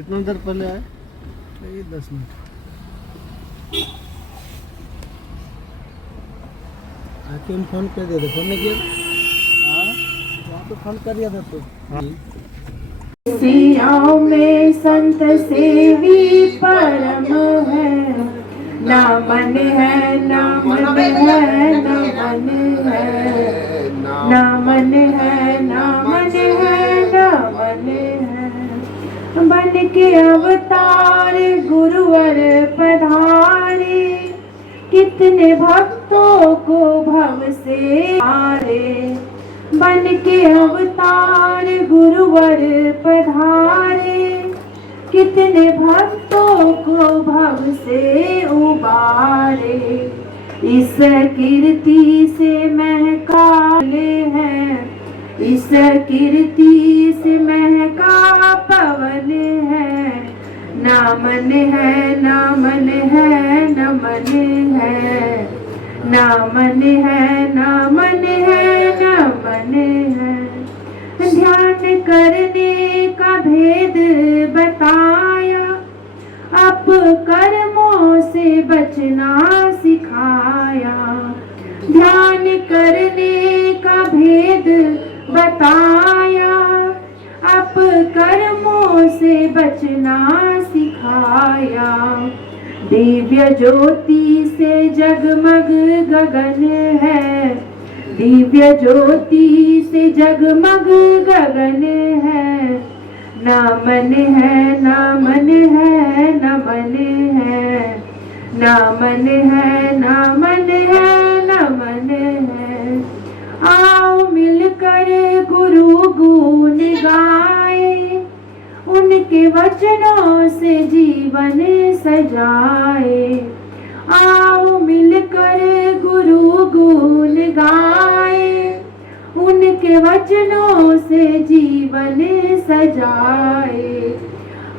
कितना देर पहले आए? ये 10 मिनट। आके हम फोन कर दिया था, फोन नहीं किया था? हाँ, वहाँ पे फोन कर दिया था तो हाँ। सियाओं में संत सेवी परम है, ना मन है ना मन है ना मन है, ना मन है ना मन है ना मन है। बन के अवतार गुरुवर पधारे, कितने भक्तों को भव से हारे। बन के अवतार गुरुवर पधारे, कितने भक्तों को भव से उबारे। इस कीर्ति से महकाले हैं, इस कीर्ति से महका पवन है। ना मन है ना मन है ना मन है, ना मन है ना मन है ना मन है। ध्यान करने का भेद बताया, अब कर्मों से बचना सिखाया। ध्यान करने का भेद बताया, अब कर्मों से बचना सिखाया। दिव्य ज्योति से जगमग गगन है, दिव्य ज्योति से जगमग गगन है। ना मन है ना मन है ना मन है, ना मन है ना मन है ना मन है। आओ मिलकर गुरु गुण गाए, उनके वचनों से जीवन सजाए। आओ मिलकर गुरु गुण गाए, उनके वचनों से जीवन सजाए।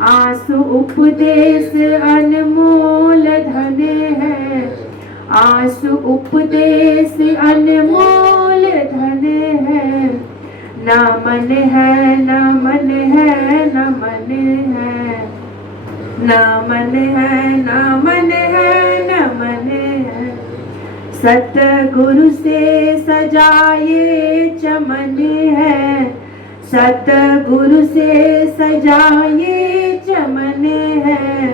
आसु उपदेश अनमोल धन है, आसु उपदेश अनमोल धन है। ना मन है ना मन है ना मन है, ना मन है ना मन है ना मन है। सतगुरु से सजाए चमन है, सतगुरु से सजाए चमन है।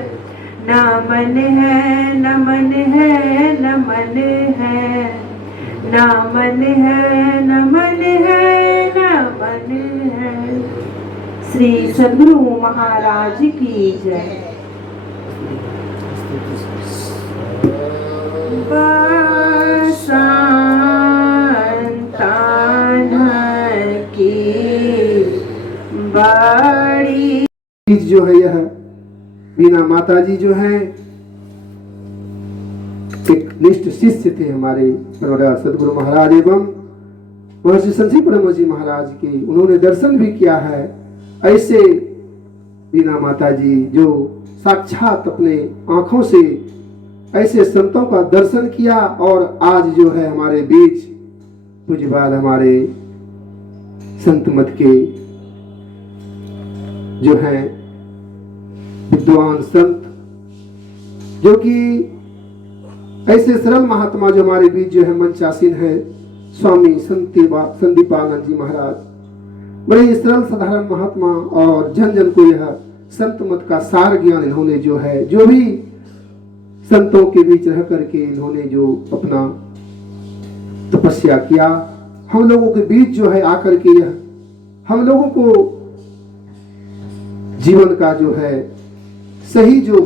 ना मन है ना मन है ना मन है, ना मन है ना मन है ना मन है। श्री सद्गुरु महाराज की जय। संतान की बड़ी जो है यह बीना माता जी जो है एक निष्ठ शिष्य थे हमारे सदगुरु महाराज एवं महर्षि संसी परम जी महाराज के। उन्होंने दर्शन भी किया है। ऐसे बीना माता जी जो साक्षात अपने आंखों से ऐसे संतों का दर्शन किया और आज जो है हमारे बीच पूज्यपाल हमारे संत मत के जो हैं विद्वान संत, जो कि ऐसे सरल महात्मा जो हमारे बीच जो है मंचासीन है, स्वामी संदीपानंद जी महाराज। बड़े सरल साधारण महात्मा और जन जन को यह संत मत का सार ज्ञान इन्होंने जो है, जो भी संतों के बीच रह करके इन्होंने जो अपना तपस्या किया, हम लोगों के बीच जो है आकर के यह हम लोगों को जीवन का जो है सही जो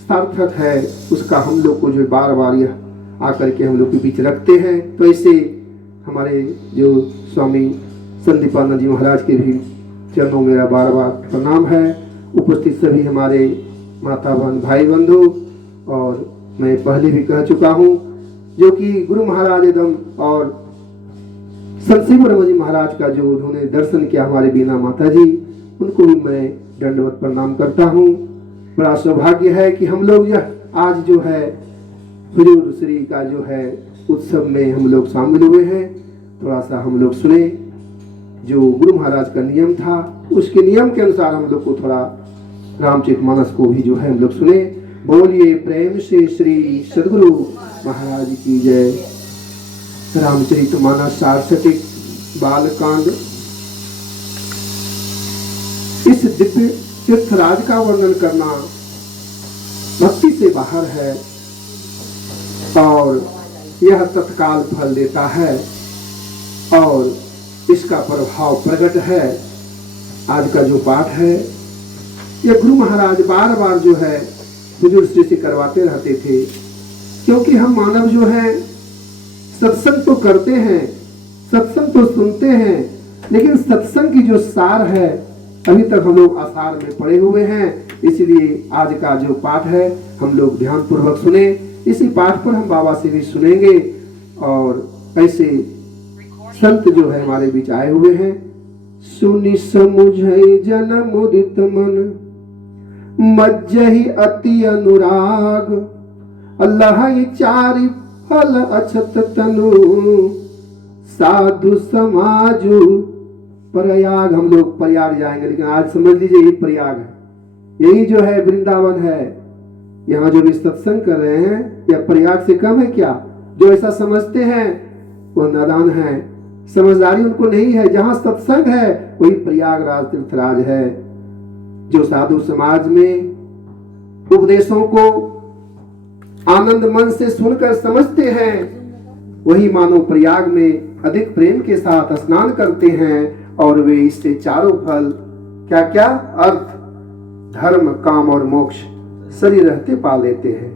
सार्थक है उसका हम लोग को जो बार बार यह आकर के हम लोग के बीच रखते हैं। तो ऐसे हमारे जो स्वामी संदीपानंद जी महाराज के भी चरणों में मेरा बार बार प्रणाम है। उपस्थित सभी हमारे माता बहन भाई बंधु, और मैं पहले भी कह चुका हूँ जो कि गुरु महाराज एकदम और संत ब्रह्म जी महाराज का जो उन्होंने दर्शन किया हमारे बीना माता जी, उनको भी मैं दंडवत प्रणाम करता हूँ। बड़ा सौभाग्य है कि हम लोग यह आज जो है हुजूर श्री का जो है उत्सव में हम लोग शामिल हुए हैं। थोड़ा सा हम लोग सुने, जो गुरु महाराज का नियम था उसके नियम के अनुसार हम लोग को थोड़ा रामचरितमानस को भी जो है हम लोग सुने। बोलिए प्रेम से श्री सद्गुरु महाराज की जय। रामचरितमानस 66 बालकांड। इस दिव्य तीर्थराज का वर्णन करना भक्ति से बाहर है और यह तत्काल फल देता है और इसका प्रभाव प्रकट है। आज का जो पाठ है यह गुरु महाराज बार बार जो है हुजूर श्री से करवाते रहते थे, क्योंकि हम मानव जो है सत्संग तो करते हैं, सत्संग तो सुनते हैं, लेकिन सत्संग की जो सार है अभी तक हम लोग आसार में पड़े हुए हैं। इसलिए आज का जो पाठ है हम लोग ध्यान पूर्वक सुने। इसी पाठ पर हम बाबा से भी सुनेंगे और ऐसे संत जो है हमारे बीच आए हुए हैं। सुनि समुझै जन मुदित मन, मज्जहि अति अनुराग, अल्लाह चारि फल अछत तनु, साधु समाजु प्रयाग। हम लोग प्रयाग जाएंगे, लेकिन आज समझ लीजिए ये प्रयाग है, यही जो है वृंदावन है। यहाँ जो भी सत्संग कर रहे हैं यह प्रयाग से कम है क्या? जो ऐसा समझते हैं वह नादान है, समझदारी उनको नहीं है। जहाँ सत्संग है वही प्रयागराज तीर्थराज है। जो साधु समाज में उपदेशों को आनंद मन से सुनकर समझते हैं वही मानो प्रयाग में अधिक प्रेम के साथ स्नान करते हैं और वे इससे चारों फल क्या क्या अर्थ, धर्म, काम और मोक्ष शरीर रहते पा लेते हैं।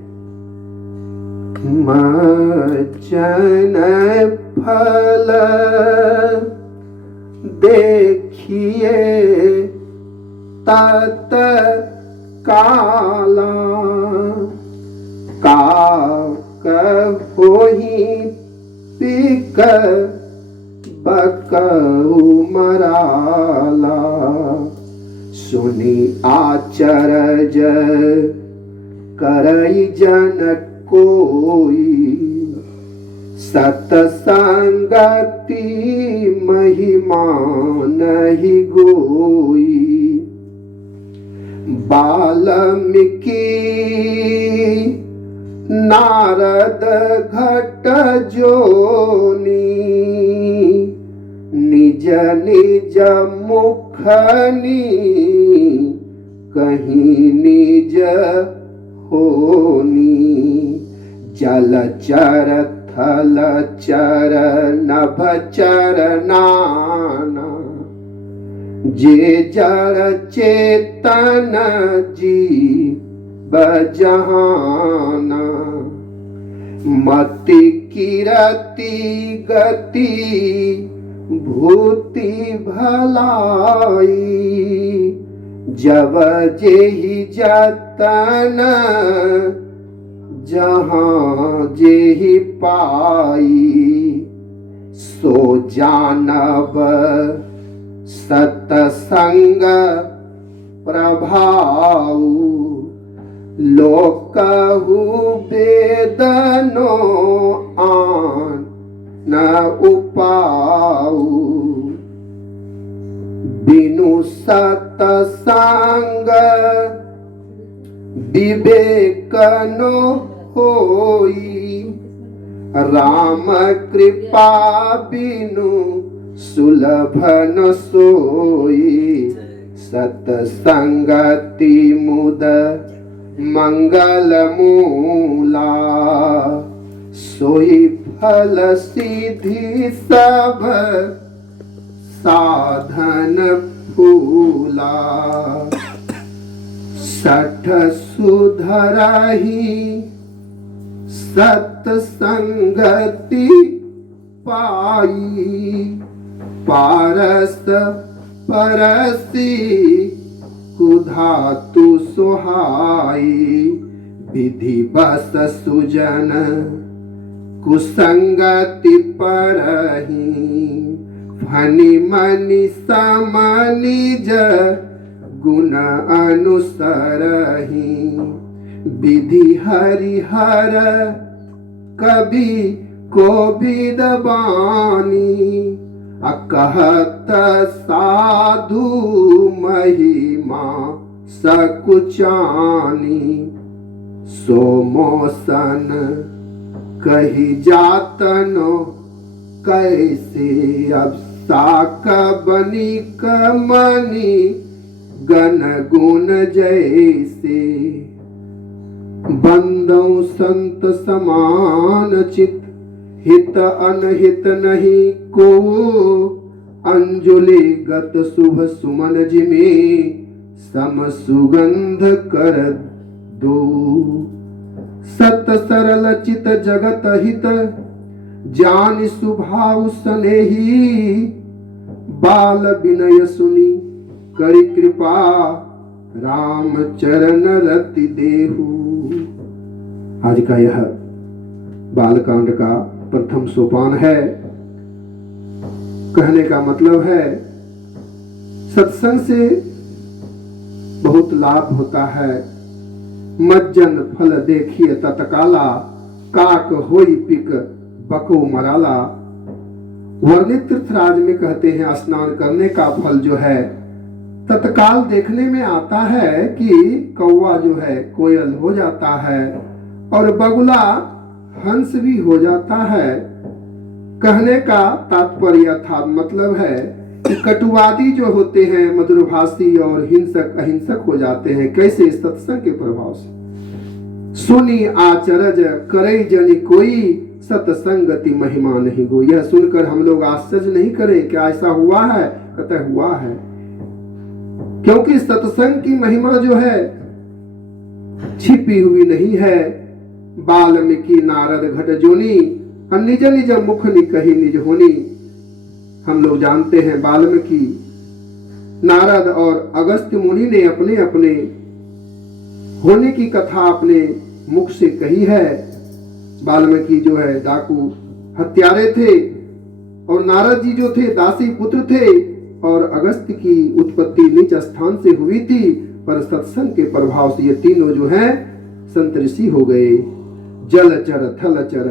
मज्जन फल देखिए तत काला, का कहोहि पिक बकऊ मराला, सुनि आचरज करई जन कोई, सतसंगति महिमा नहीं गोई। वाल्मीकि नारद घट जोनी, निज निज मुखनी कहीं निज होनी। जलचर थलचर नभचर नाना, जे जड़ चेतन जीव जहाना। मति किरति गति भूति भलाई, जब जेहि जतन जहाँ जेहि पाई। सो जानब सतसंग प्रभाऊ, लोकहु वेदनो आन न उपाऊ। बिनु सतसंग विवेक न होई, राम कृपा बिनु सुलभ न सोई। सतसंगति मुद मंगल मूला, सोई फल सिद्धि सब साधन फूला। सठ सुधरहि सतसंगति पाई, पारस परसी कुधातु सुहाई। विधि बस सुजन कुसंगति परहि, फनि मनि समनिज गुण अनुसरहि। विधि हरिहर कवि कोविद बानी, अकहत साधु महिमा सकुचानी, सो मोसन कही जातनो, कैसे अब साक बनी कमनी, गण गुण जैसे। बंदौ संत समान चित, हित अनहित नहीं को, अंजुलि गत शुभ सुमन जिमे, सम सुगंध कर दो। सत सरल चित जगत हित, जान सुभाव सनेही, बाल विनय सुनी करि कृपा, राम चरण रति देहु। आज का यह बालकांड का प्रथम सोपान है। कहने का मतलब है सत्संग से बहुत लाभ होता है। मज्जन फल देखिए तत्काला, काक होई पिक बको मराला। वर्णित तीर्थराज में कहते हैं स्नान करने का फल जो है तत्काल देखने में आता है कि कौवा जो है कोयल हो जाता है और बगुला हंस भी हो जाता है। कहने का तात्पर्य अर्थात मतलब है कि कटुवादी जो होते हैं मधुरभाषी और हिंसक अहिंसक हो जाते हैं। कैसे? सत्संग के प्रभाव से। सुनी आचरज करे जनि कोई, सत्संगति महिमा नहीं गो। यह सुनकर हम लोग आश्चर्य नहीं करें क्या ऐसा हुआ है? कतः हुआ है, क्योंकि सत्संग की महिमा जो है छिपी हुई नहीं है। वाल्मीकि नारद घट जोनी, निज निज मुख निकही निज होनी। हम लोग जानते हैं वाल्मीकि नारद और अगस्त्य मुनि ने अपने अपने होने की कथा अपने मुख से कही है। वाल्मीकि जो है डाकू हत्यारे थे और नारद जी जो थे दासी पुत्र थे और अगस्त्य की उत्पत्ति नीच स्थान से हुई थी, पर सत्संग के प्रभाव से ये तीनों जो हैं संत ऋषि हो गए। जलचर थलचर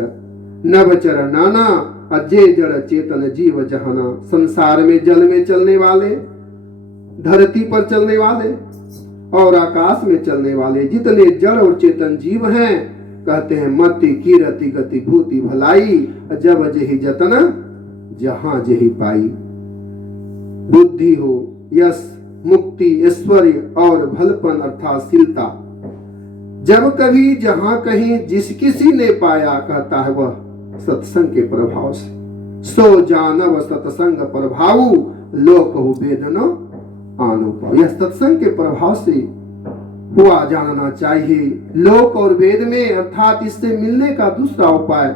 नभचर नाना, अजय जड़ चेतन जीव जहाना। संसार में जल में चलने वाले, धरती पर चलने वाले और आकाश में चलने वाले जितने जड़ और चेतन जीव हैं, कहते हैं मति कीरति गति भूति भलाई, जब जेहि जतन जहां जेहि पाई। बुद्धि हो, यश, मुक्ति, ऐश्वर्य और भलपन अर्थात शीलता, जब कभी जहां कहीं जिस किसी ने पाया, कहता है वह सत्संग के प्रभाव से। सो जानव सत्संग प्रभाव, लोक हो वेदनो आनो पाओ। यह सत्संग के प्रभाव से हुआ जानना चाहिए। लोक और वेद में अर्थात इससे मिलने का दूसरा उपाय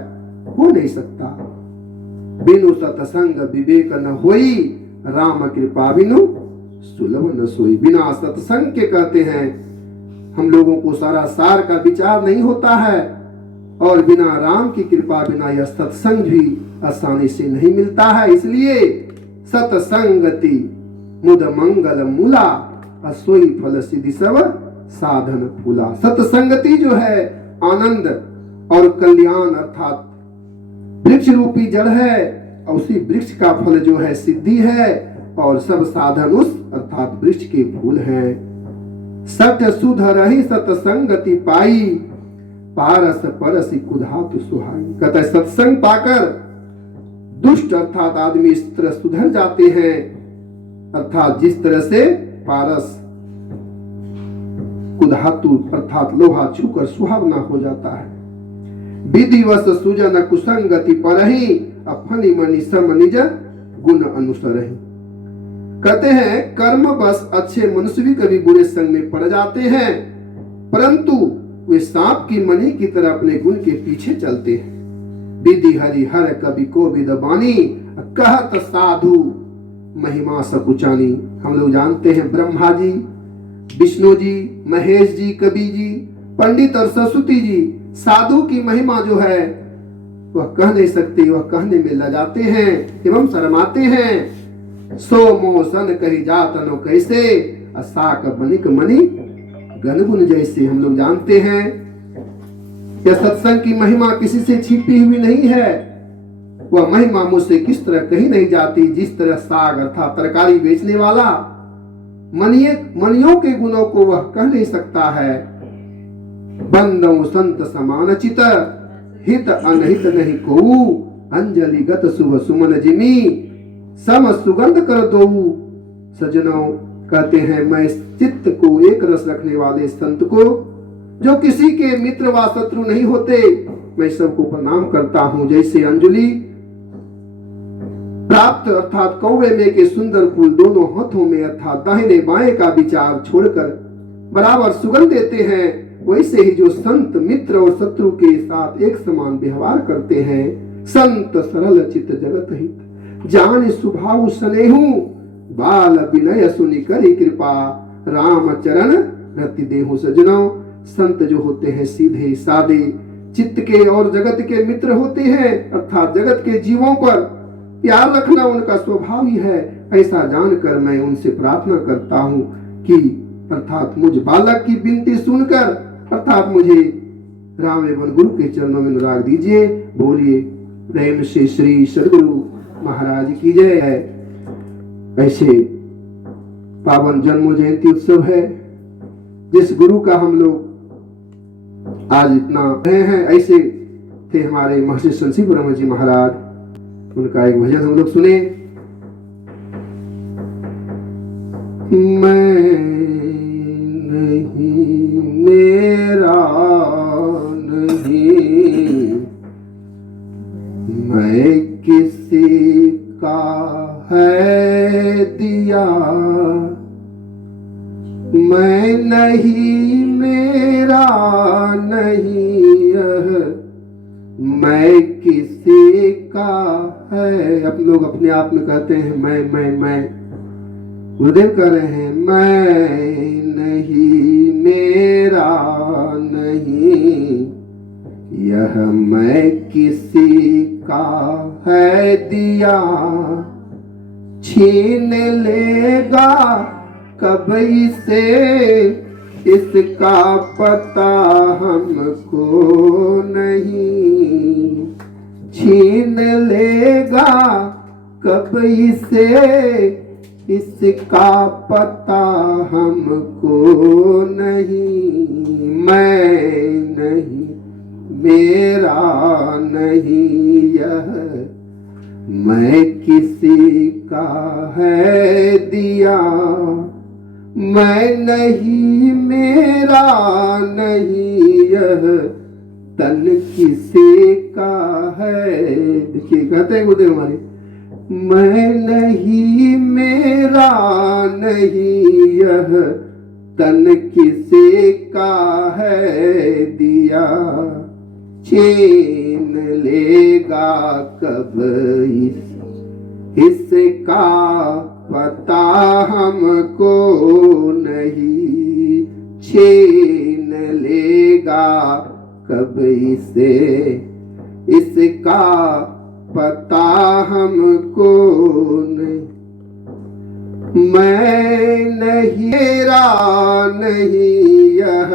हो नहीं सकता। बिनु सत्संग विवेक न होई, राम कृपा बिनु सुलभ न सोई। बिना सत्संग के कहते हैं हम लोगों को सारा सार का विचार नहीं होता है और बिना राम की कृपा बिना यह सत्संग भी आसानी से नहीं मिलता है। इसलिए सत्संगति मुद मंगल मूला, असोई फल सिद्धि सब साधन फूला। सत्संगति जो है आनंद और कल्याण अर्थात वृक्ष रूपी जड़ है और उसी वृक्ष का फल जो है सिद्धि है और सब साधन उस अर्थात वृक्ष के फूल हैं। सत सुध रही सत्संगति पाई, पारस परसी कुधातु सुहाई। कहता है सत्संग पाकर दुष्ट अर्थात आदमी इस तरह सुधर जाते हैं, अर्थात जिस तरह से पारस कुधातु अर्थात लोहा छूकर सुहावना हो जाता है। विधिवश सुजन कुसंगति परहि, अफनि मनि सम निज गुण अनुसरहि। कहते हैं कर्म बस अच्छे मनुष्य भी कभी बुरे संग में पड़ जाते हैं, परंतु वे सांप की मणि की तरह अपने गुण के पीछे चलते हैं। विधि हरि हर कवि को विदबानी, कहत साधु महिमा सकुचानी। हम लोग जानते हैं ब्रह्मा जी, विष्णु जी, महेश जी, कवि जी, पंडित और सरस्वती जी साधु की महिमा जो है वह कह नहीं सकते, वह कहने में लजाते हैं एवं शर्माते हैं। सो मोसन कही जात नो कैसे, असाक बनिक मणि गणगुण जैसे। हम लोग जानते हैं यह सत्संग की महिमा किसी से छिपी हुई नहीं है। वह महिमा मुझसे किस तरह कही नहीं जाती। जिस तरह साग अर्थात तरकारी बेचने वाला मनियों के गुणों को वह कह नहीं सकता है। बंदौ संत समान चित, हित अनहित नहीं कोऊ, अंजलि गत शुभ सुमन जिमी, सम सुगंध कर दो। सजनों कहते हैं, मैं चित्त को एक रस रखने वाले संत को, जो किसी के मित्र व शत्रु नहीं होते, मैं सबको प्रणाम करता हूं। जैसे अंजलि प्राप्त अर्थात कौवे में के सुंदर फूल दोनों हाथों में अर्थात दाहिने बाएं का विचार छोड़कर बराबर सुगंध देते हैं, वैसे ही जो संत मित्र और शत्रु के साथ एक समान व्यवहार करते हैं। संत सरल चित जगत हित, जान स्वभाव स्नेहु, बाल विनय सुनि करि कृपा, राम चरण रति देहु। सजनों, संत जो होते हैं सीधे सादे चित्त के और जगत के मित्र होते हैं, अर्थात जगत के जीवों पर प्यार रखना उनका स्वभाव ही है। ऐसा जानकर मैं उनसे प्रार्थना करता हूं कि अर्थात मुझ बालक की विनती सुनकर अर्थात मुझे राम एवं गुरु के चरणों में अनुराग दीजिए। बोलिए प्रेम से श्री सदगुरु महाराज की जय है। ऐसे पावन जन्म जयंती उत्सव है, जिस गुरु का हम लोग आज इतना रहे हैं। ऐसे थे हमारे महर्षि संसी ब्रह्म जी महाराज, उनका एक भजन हम लोग सुने। मैं नहीं मेरा नहीं, मैं किसी का है दिया, मैं नहीं मेरा नहीं यह, मैं किसी का है। अब लोग अपने आप में कहते हैं मैं। गुरुदेव कह रहे हैं, मैं नहीं मेरा नहीं यह, मैं किसी का है दिया, छीन लेगा कब से इसका पता हमको नहीं, छीन लेगा कब से इसका पता हमको नहीं। मैं नहीं मेरा नहीं यह, मैं किसी का है दिया, मैं नहीं मेरा नहीं यह, तन किसी का है। देखिए कहते हैं गुरुदेव हमारे, मैं नहीं मेरा नहीं यह, तन किसी का है दिया, छीन लेगा कब इसका पता हमको नहीं, छीन लेगा कब इसे इसका पता हमको नहीं। मैं नहीं मेरा नहीं यह,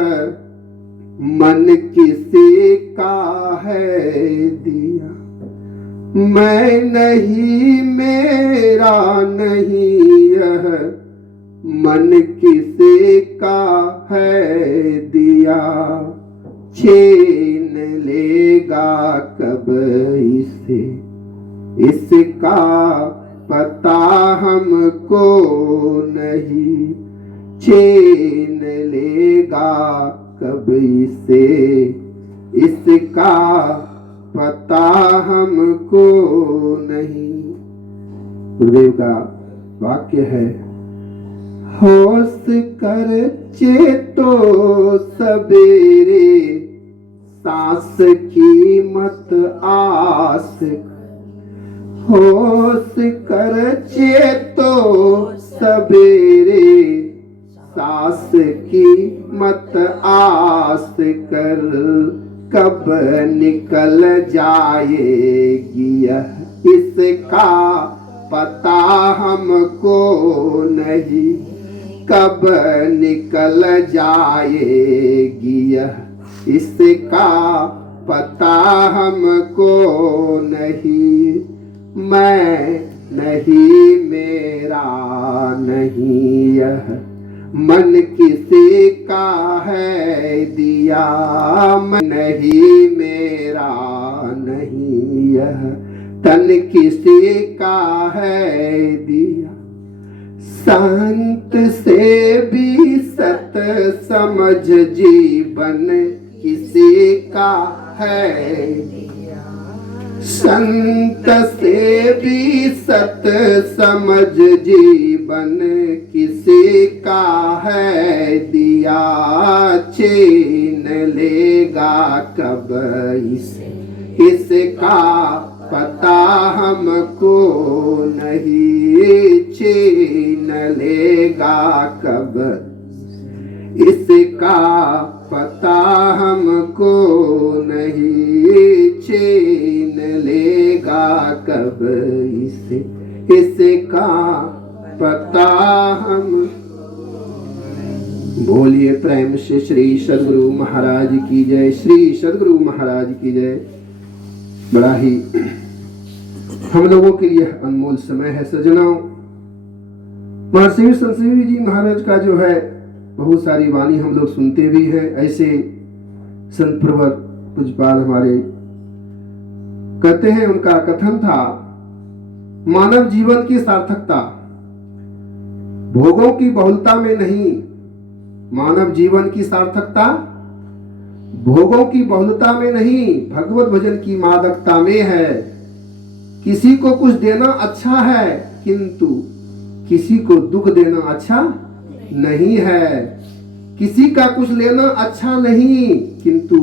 मन किसी का है दिया, मैं नहीं मेरा नहीं यह, मन किसी का है दिया, छीन लेगा कब इसे इसका पता हमको नहीं, छीन लेगा कब इसे इसका पता हमको नहीं। गुरुदेव का वाक्य है, होश कर चेतो सवेरे, सांस की मत आस, होश कर चेतो सवेरे, सांस की मत आस कर, कब निकल जाएगी यह इसका पता हमको नहीं, कब निकल जाएगी यह इसका पता हमको नहीं। मैं नहीं मेरा नहीं यह मन किसी का है दिया, मन नहीं मेरा नहीं यह तन किसी का है दिया। संत से भी सत समझ जीवन किसी का है दिया, संत से भी सत समझ जीवन किसी का है दिया। छीन लेगा कब इसका पता हमको नहीं, छीन लेगा कब इसका पता हमको नहीं, छीन लेगा कब इसका पता हम। बोलिए प्रेम से श्री सद्गुरु महाराज की जय, श्री सद्गुरु महाराज की जय। बड़ा ही हम लोगों के लिए अनमोल समय है सज्जनों। महर्षि संत सेवी जी महाराज का जो है बहुत सारी वाणी हम लोग सुनते भी हैं। ऐसे संत प्रवर पूज्यपाद हमारे कहते हैं, उनका कथन था, मानव जीवन की सार्थकता भोगों की बहुलता में नहीं, मानव जीवन की सार्थकता भोगों की बहुलता में नहीं, भगवत भजन की मादकता में है। किसी को कुछ देना अच्छा है, किंतु किसी को दुख देना अच्छा नहीं है। किसी का कुछ लेना अच्छा नहीं, किंतु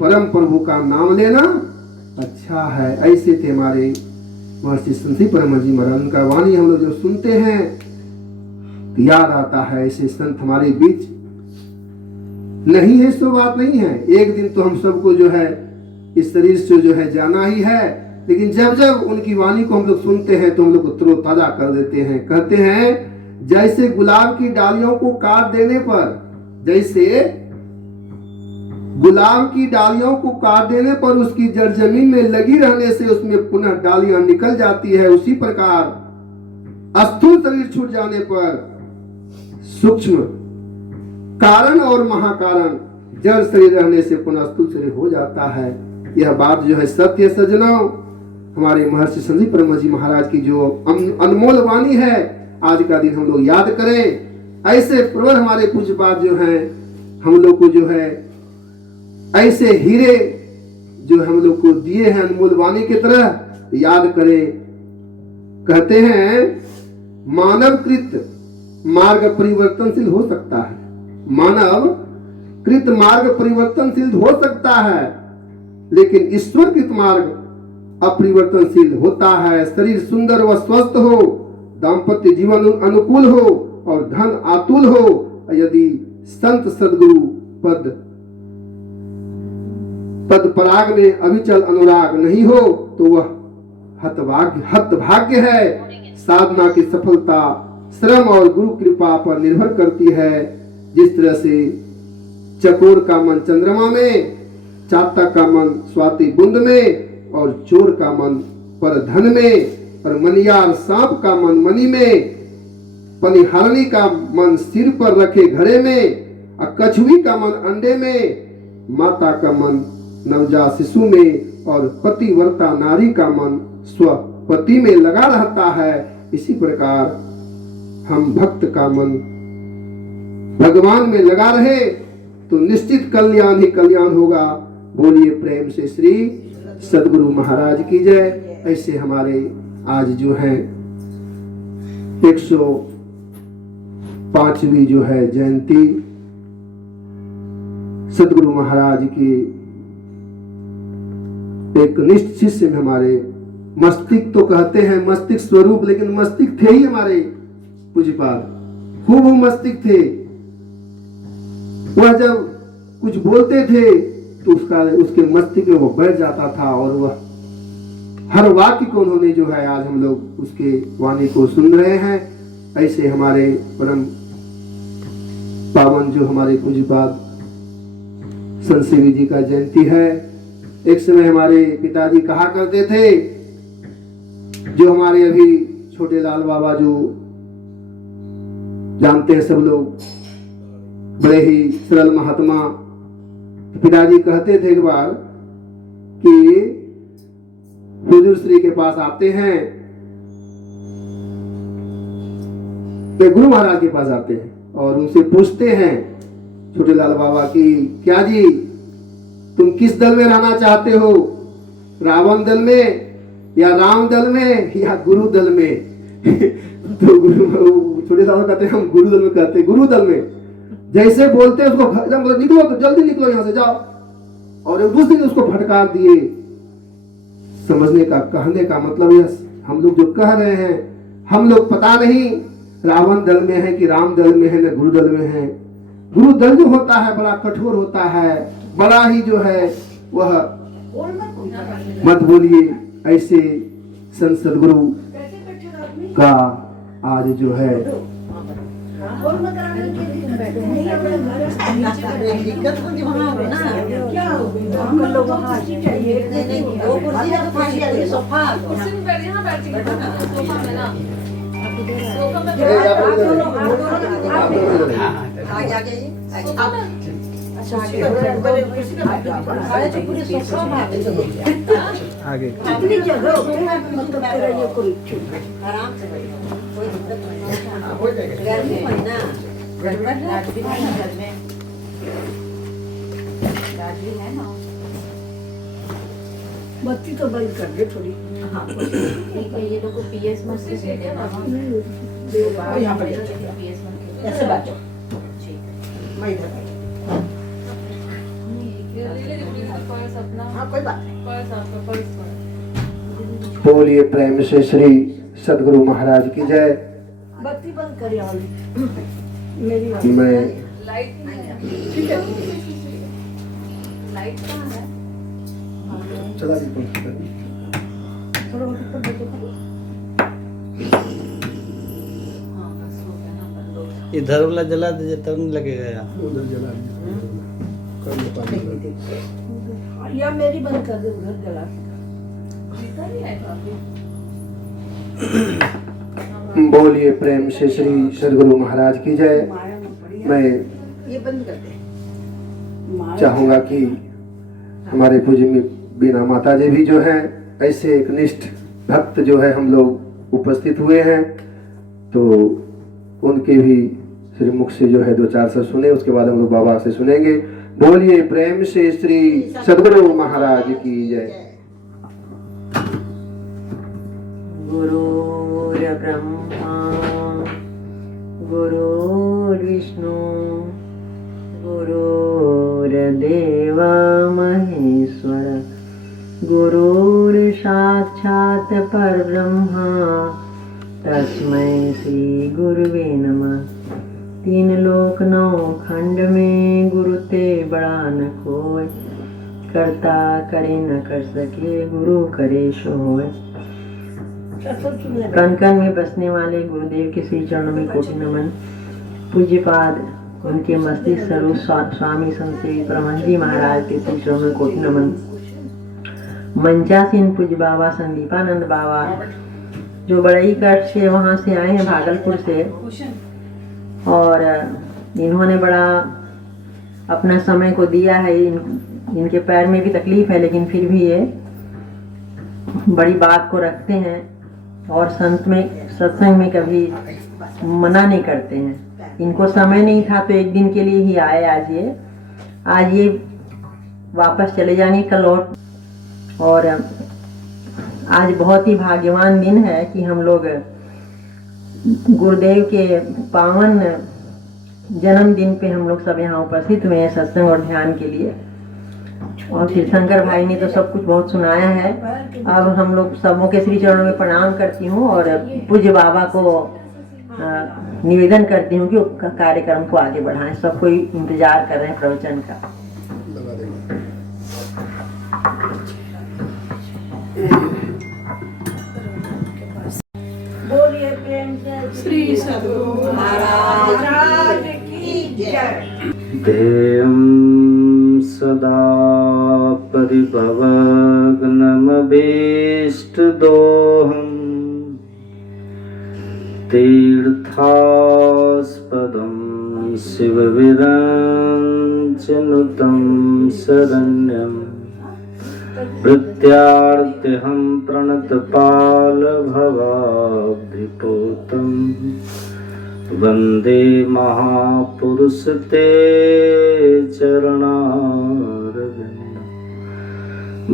परम प्रभु का नाम लेना अच्छा है। ऐसे थे हमारे महर्षि संत परम जी महाराज का वाणी। हम लोग जब सुनते हैं तो याद आता है ऐसे संत हमारे बीच नहीं है, सो बात नहीं है। एक दिन तो हम सबको जो है इस शरीर से जो है जाना ही है, लेकिन जब जब उनकी वाणी को हम लोग सुनते हैं तो हम लोग को तरोताजा कर देते हैं। कहते हैं, जैसे गुलाब की डालियों को काट देने पर, जैसे गुलाब की डालियों को काट देने पर उसकी जड़ जमीन में लगी रहने से उसमें पुनः डालियां निकल जाती है, उसी प्रकार स्थूल शरीर छूट जाने पर सूक्ष्म कारण और महाकारण जड़ शरीर रहने से पुनः स्थूल शरीर हो जाता है। यह बात जो है सत्य सज्जनों, हमारे महर्षि संत परम जी महाराज की जो अनमोल वाणी है, आज का दिन हम लोग याद करें। ऐसे प्रवर हमारे पूज्यपाद जो हैं हम लोग को जो है ऐसे हीरे जो हम लोग को दिए हैं अनमोल वाणी की तरह याद करें। कहते हैं, मानव कृत मार्ग परिवर्तनशील हो सकता है, मानव कृत मार्ग परिवर्तनशील हो सकता है, लेकिन ईश्वर कृत मार्ग अपरिवर्तनशील होता है। शरीर सुंदर व स्वस्थ हो, दाम्पत्य जीवन अनुकूल हो और धन आतुल हो, यदि संत सद्गुरु पद पराग में अविचल अनुराग नहीं हो तो वह हतभाग्य है। साधना की सफलता श्रम और गुरु कृपा पर निर्भर करती है। जिस तरह से चकोर का मन चंद्रमा में, चातक का मन स्वाति बुंद में और चोर का मन पर धन में और मनियार सांप का मन मणि में, पनिहारनी का मन सिर पर रखे घड़े में और कछुई का मन अंडे में, माता का मन नवजात शिशु में और पतिव्रता नारी का मन स्वपति में लगा रहता है। इसी प्रकार हम भक्त का मन भगवान में लगा रहे तो निश्चित कल्याण ही कल्याण होगा। बोलिए प्रेम से श्री सद्गुरु महाराज की जय। ऐसे हमारे आज जो है 105वीं जो है जयंती सद्गुरु महाराज की एक निष्ठ शिष्य में हमारे मस्तिष्क तो कहते हैं मस्तिष्क स्वरूप, लेकिन मस्तिष्क थे ही हमारे पूज्यपाद, खूब मस्तिष्क थे। वह जब कुछ बोलते थे तो उसके मस्तिष्क में वो बैठ जाता था और वह हर वाक्य को उन्होंने जो है आज हम लोग उसके वाणी को सुन रहे हैं। ऐसे हमारे परम पावन जो हमारे पूज्यपाद संत सेवी जी का जयंती है। एक समय हमारे पिताजी कहा करते थे जो हमारे अभी छोटे लाल बाबा जो जानते हैं सब लोग, बड़े ही सरल महात्मा। पिताजी कहते थे एक बार कि हुजूर श्री के पास आते हैं, वे गुरु महाराज के पास आते हैं और उनसे पूछते हैं छोटे लाल बाबा की, क्या जी तुम किस दल में रहना चाहते हो, रावण दल में या राम दल में या गुरु दल में? तो गुरु छोटे साहब कहते हैं हम गुरु दल में, कहते गुरु दल में। जैसे बोलते हैं उसको एकदम निकलो, तो जल्दी निकलो यहाँ से जाओ, और उस दिन उसको फटकार दिए। समझने का, कहने का मतलब यह, हम लोग जो कह रहे हैं, हम लोग पता नहीं रावण दल में है कि राम दल में है, न गुरु दल में है। गुरु दल जो होता है बड़ा कठोर होता है, बड़ा ही जो है वह, मत बोलिए ऐसे। संत सदगुरु का आज जो है आगे अपनी जगह मतलब आराम से कोई दिक्कत नहीं, गर्मी में ना बत्ती तो बंद कर दे थोड़ी। हाँ ये लोग को पीएस मत से दे देना। यहाँ पर ऐसे बात मैं इधर हाँ कोई बात नहीं। बोलिए प्रेम से श्री सदगुरु महाराज की जय। बत्ती बंद करिए वाली मेरी मैं ठीक है। लाइट कहाँ है? चला दी पंखी थोड़ा ऊपर देखो। इधर वाला जला दीजिए तब नहीं लगेगा यहाँ। उधर जला या मेरी बंद कर दे, उधर जला। बोलिए प्रेम से श्री सदगुरु महाराज की जय। मैं ये बंद कर दे। चाहूंगा कि हमारे पूज्य बीना माता जी भी जो है ऐसे एक निष्ठ भक्त जो है हम लोग उपस्थित हुए हैं, तो उनके भी श्री मुख से जो है दो चार शब्द सुने, उसके बाद हम लोग बाबा से सुनेंगे। बोलिए प्रेम से श्री सदगुरु महाराज की जय। गुरुर्ब्रह्मा गुरुर्विष्णु गुरुर्देव महेश्वर गुरुर्साक्षात् परब्रह्म तस्मै श्री गुरुवे नमः। तीन लोक नौ खंड में गुरु ते बड़ा न कोय, करता करे न कर सके गुरु करे सो होय। कण कण में बसने वाले गुरुदेव के श्री चरणों में कोटि नमन। पूज्यपाद उनके मस्तिष्क स्वरूप स्वामी संत श्री परमहंस जी महाराज के श्री चरणों में कोटि नमन। मंचासीन पूज्य बाबा संदीपानंद बाबा जो बड़ई कट से वहाँ से आए हैं भागलपुर से, और इन्होंने बड़ा अपना समय को दिया है। इनके पैर में भी तकलीफ है, लेकिन फिर भी ये बड़ी बात को रखते हैं और सत्संग में कभी मना नहीं करते हैं। इनको समय नहीं था तो एक दिन के लिए ही आए। आज ये वापस चले जाएंगे कल और आज बहुत ही भाग्यवान दिन है कि हम लोग गुरुदेव के पावन जन्मदिन पे हम लोग सब यहाँ उपस्थित हुए हैं सत्संग और ध्यान के लिए। और तीर्थंकर भाई ने तो सब कुछ बहुत सुनाया है। अब हम लोग सबों के श्री चरणों में प्रणाम करती हूँ और पूज्य बाबा को निवेदन करती हूँ कि कार्यक्रम को आगे बढ़ाएं। सब कोई इंतजार कर रहे हैं प्रवचन का। बोलिए प्रेम से श्री सदगुरु महाराज की जय। देयं सदा परिभवग्नमभीष्टदोहम् तीर्थास्पदं शिवविरञ्चनुतं शरण्यं प्रत्यार्तिहं प्रणतपालभवाब्धिपूतं वन्दे महापुरुष ते चरणारविंद।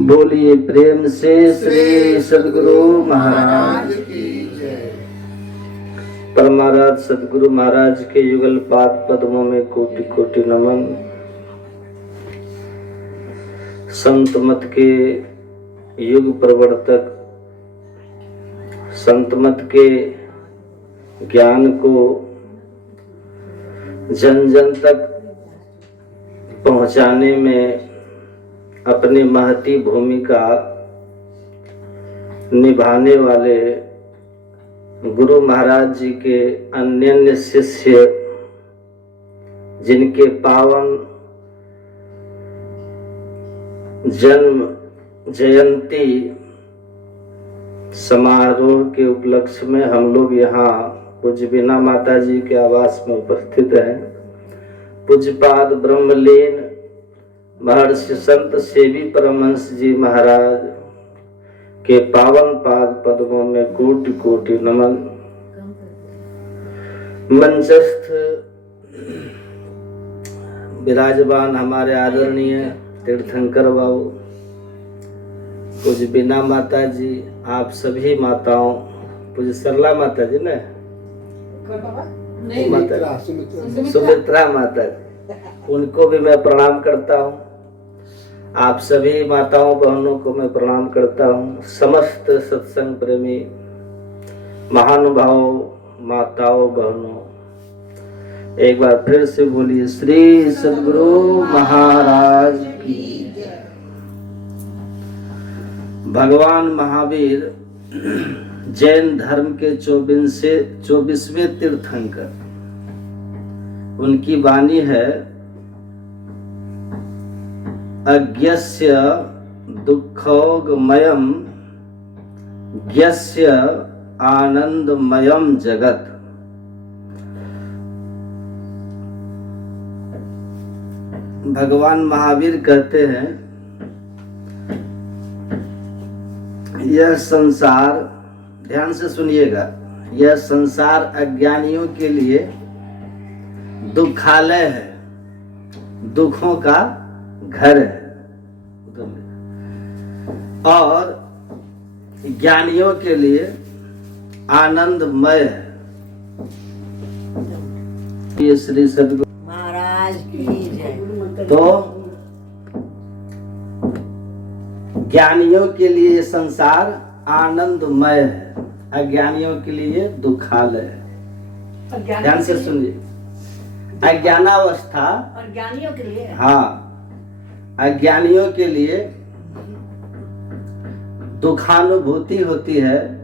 बोलिए प्रेम से श्री सद्गुरु महाराज की जय। परमाराज सद्गुरु महाराज के युगल पाद पद्मों में कोटि कोटि नमन। संत मत के युग प्रवर्तक, संत मत के ज्ञान को जन जन तक पहुंचाने में अपनी महती भूमिका निभाने वाले गुरु महाराज जी के अन्य शिष्य, जिनके पावन जन्म जयंती समारोह के उपलक्ष्य में हम लोग यहाँ पूज्य बीना माता जी के आवास में उपस्थित हैं। पूज्यपाद ब्रह्मलीन महर्षि संत सेवी परमहंस जी महाराज के पावन पाद पद्मों में कोटि कोटि नमन। मंचस्थ विराजमान हमारे आदरणीय तीर्थंकर बाबू, पूज्य बीना माता जी, आप सभी माताओं, पूज्य सरला माता जी ने सुमित्रा माता जी, उनको भी मैं प्रणाम करता हूँ। आप सभी माताओं बहनों को मैं प्रणाम करता हूँ। समस्त सत्संग प्रेमी महानुभावों, माताओं बहनों, एक बार फिर से बोलिए श्री सद्गुरु महाराज की जय। भगवान महावीर जैन धर्म के 24वें तीर्थंकर, उनकी वाणी है अज्ञस्य दुःखोगमयं ज्ञस्य आनंदमयं जगत। भगवान महावीर कहते हैं यह संसार, ध्यान से सुनिएगा, यह संसार अज्ञानियों के लिए दुखालय है, दुखों का घर है, और ज्ञानियों के लिए आनंदमय है। ये श्री सद्गुरु महाराज की जय। तो ज्ञानियों के लिए संसार आनंदमय है, अज्ञानियों के लिए दुखालय है। ध्यान से सुनिए, अज्ञानावस्था और ज्ञानियों के लिए, हाँ, अज्ञानियों के लिए दुखानुभूति होती है,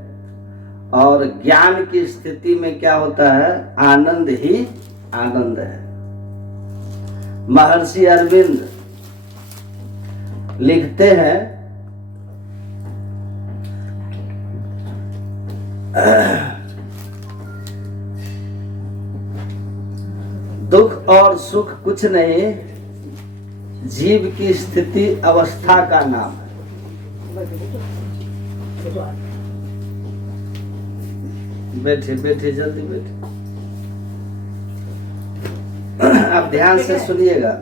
और ज्ञान की स्थिति में क्या होता है? आनंद ही आनंद है। महर्षि अरविंद लिखते हैं दुख और सुख कुछ नहीं, जीव की स्थिति अवस्था का नाम है। बैठे बैठे जल्दी बैठे। अब ध्यान से सुनिएगा,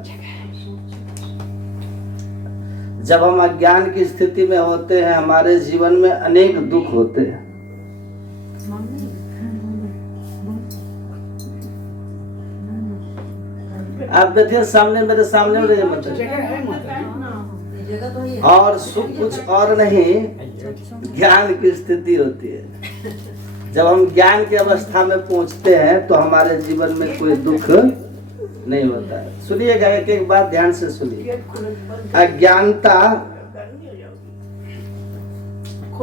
जब हम अज्ञान की स्थिति में होते हैं, हमारे जीवन में अनेक दुख होते हैं। आप बैठे सामने, मेरे सामने में और सुख कुछ और नहीं, ज्ञान की स्थिति होती है। जब हम ज्ञान की अवस्था में पहुंचते हैं तो हमारे जीवन में कोई दुख नहीं होता है। सुनिएगा, एक एक बात ध्यान से सुनिए। अज्ञानता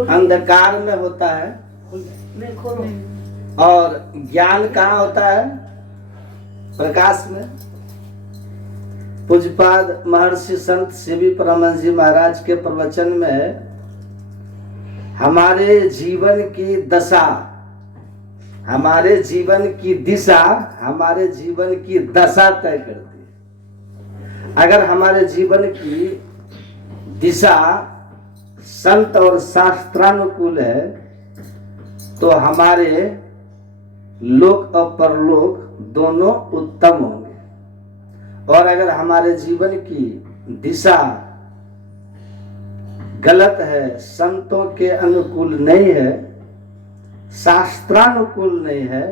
अंधकार में होता है, और ज्ञान कहाँ होता है? प्रकाश में। पूज्यपाद महर्षि संत सेवी परमहंस जी महाराज के प्रवचन में हमारे जीवन की दशा हमारे जीवन की दिशा हमारे जीवन की दशा तय करती है। अगर हमारे जीवन की दिशा संत और शास्त्रानुकूल है तो हमारे लोक और परलोक दोनों उत्तम होंगे, और अगर हमारे जीवन की दिशा गलत है, संतों के अनुकूल नहीं है, शास्त्रानुकूल नहीं है,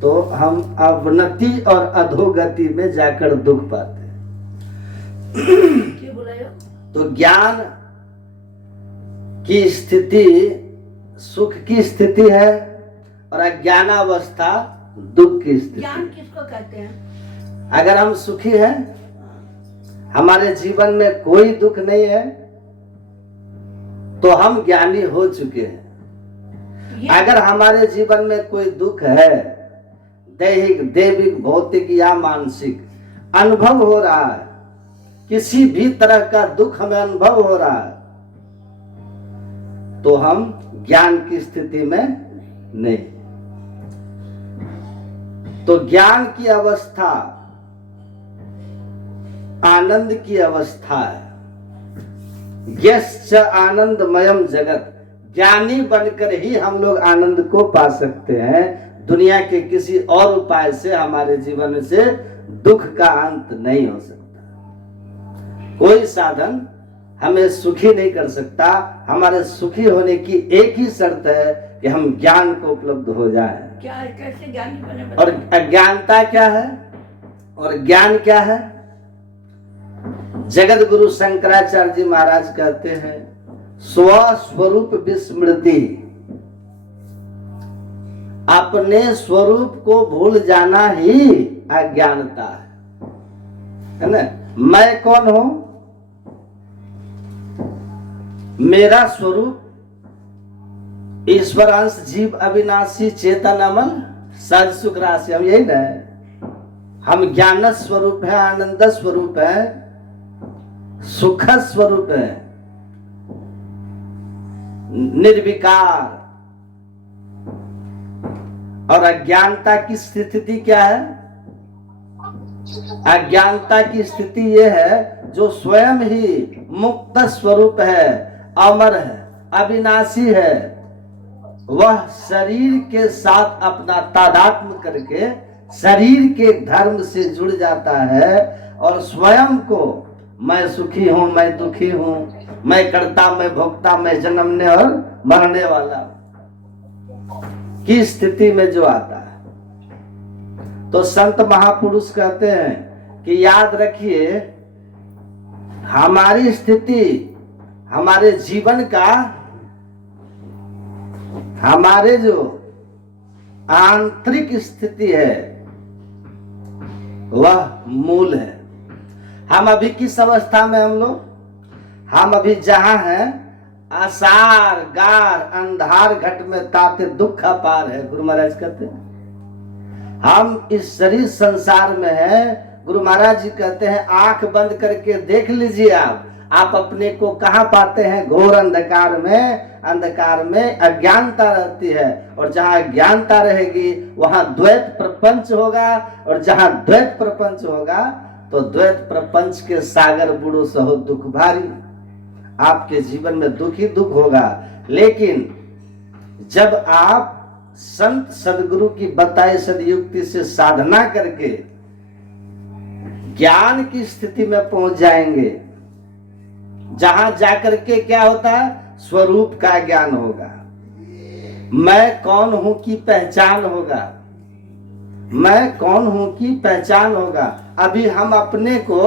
तो हम अवनति और अधोगति में जाकर दुख पाते हैं। तो ज्ञान की स्थिति सुख की स्थिति है और अज्ञानावस्था दुख की स्थिति। ज्ञान किसको कहते हैं? अगर हम सुखी हैं, हमारे जीवन में कोई दुख नहीं है, तो हम ज्ञानी हो चुके हैं। अगर हमारे जीवन में कोई दुख है, दैहिक, दैविक, भौतिक या मानसिक अनुभव हो रहा है, किसी भी तरह का दुख हमें अनुभव हो रहा है, तो हम ज्ञान की स्थिति में नहीं। तो ज्ञान की अवस्था आनंद की अवस्था है। यश्च आनंदमयम जगत, ज्ञानी बनकर ही हम लोग आनंद को पा सकते हैं। दुनिया के किसी और उपाय से हमारे जीवन से दुख का अंत नहीं हो सकता। कोई साधन हमें सुखी नहीं कर सकता। हमारे सुखी होने की एक ही शर्त है कि हम ज्ञान को उपलब्ध हो जाएं। क्या है, कैसे ज्ञानी बने? और अज्ञानता क्या है और ज्ञान क्या है? जगत गुरु शंकराचार्य जी महाराज कहते हैं, स्वस्वरूप विस्मृति, अपने स्वरूप को भूल जाना ही अज्ञानता है ना। मैं कौन हूं? मेरा स्वरूप ईश्वर अंश जीव अविनाशी चेतन अमल सज सुख राशि, हम यही ना है। हम ज्ञान स्वरूप है, आनंद स्वरूप है, सुख स्वरूप है, निर्विकार। और अज्ञानता की स्थिति क्या है? अज्ञानता की स्थिति यह है जो स्वयं ही मुक्त स्वरूप है, अमर है, अविनाशी है, वह शरीर के साथ अपना तादात्म्य करके शरीर के धर्म से जुड़ जाता है और स्वयं को मैं सुखी हूं, मैं दुखी हूं, मैं कर्ता, मैं भोक्ता, मैं जन्मने और मरने वाला की स्थिति में जो आता है। तो संत महापुरुष कहते हैं कि याद रखिए, हमारी स्थिति हमारे जीवन का, हमारे जो आंतरिक स्थिति है वह मूल है। हम अभी किस अवस्था में हम लोग? हम अभी जहां हैं, आसार गार अंधार घट में ताते दुख अपार है, गुरु महाराज कहते हैं। हम इस शरीर संसार में हैं। गुरु महाराज जी कहते हैं, आंख बंद करके देख लीजिए, आप अपने को कहां पाते हैं? घोर अंधकार में। अंधकार में अज्ञानता रहती है, और जहां अज्ञानता रहेगी वहां द्वैत प्रपंच होगा, और जहां द्वैत प्रपंच होगा तो द्वैत प्रपंच के सागर बुढ़ो सहो दुख भारी। आपके जीवन में दुख ही दुख होगा। लेकिन जब आप संत सदगुरु की बताई सदयुक्ति से साधना करके ज्ञान की स्थिति में पहुंच जाएंगे, जहां जाकर के क्या होता है? स्वरूप का ज्ञान होगा, मैं कौन हूं की पहचान होगा, मैं कौन हूं की पहचान होगा। अभी हम अपने को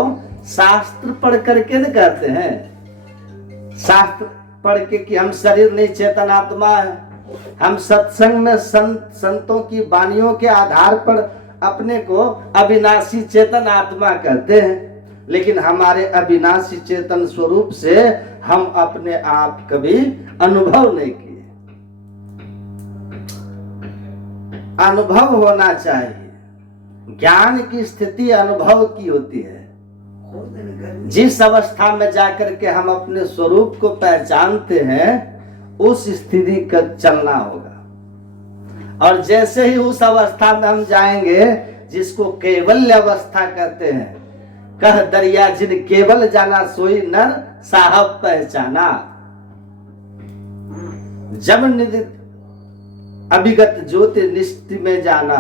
शास्त्र पढ़ करके न कहते हैं, शास्त्र पढ़ के कि हम शरीर नहीं चेतन आत्मा है। हम सत्संग में संतों की वाणियों के आधार पर अपने को अविनाशी चेतन आत्मा कहते हैं, लेकिन हमारे अविनाशी चेतन स्वरूप से हम अपने आप कभी अनुभव नहीं किए। अनुभव होना चाहिए। ज्ञान की स्थिति अनुभव की होती है। जिस अवस्था में जाकर के हम अपने स्वरूप को पहचानते हैं, उस स्थिति का चलना होगा। और जैसे ही उस अवस्था में हम जाएंगे जिसको कैवल्य अवस्था कहते हैं, कह दरिया जिन केवल जाना सोई नर साहब पहचाना। जब निधि अभिगत ज्योति निष्ठि में जाना,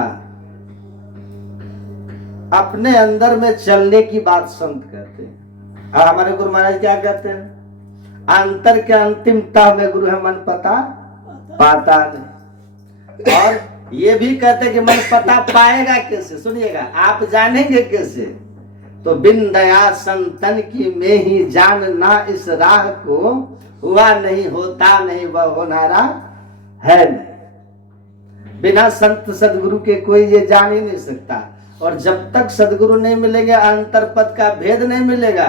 अपने अंदर में चलने की बात संत कहते हैं। और हमारे गुरु महाराज क्या कहते हैं? अंतर के अंतिमता में गुरु है मन पता पाता नहीं। और ये भी कहते हैं कि मन पता पाएगा कैसे? सुनिएगा, आप जानेंगे कैसे? तो बिन दया संतन की में ही जानना इस राह को, हुआ नहीं होता नहीं वह होनारा है नहीं। बिना संत सदगुरु के कोई ये जान ही नहीं सकता। और जब तक सदगुरु नहीं मिलेंगे अंतर पद का भेद नहीं मिलेगा।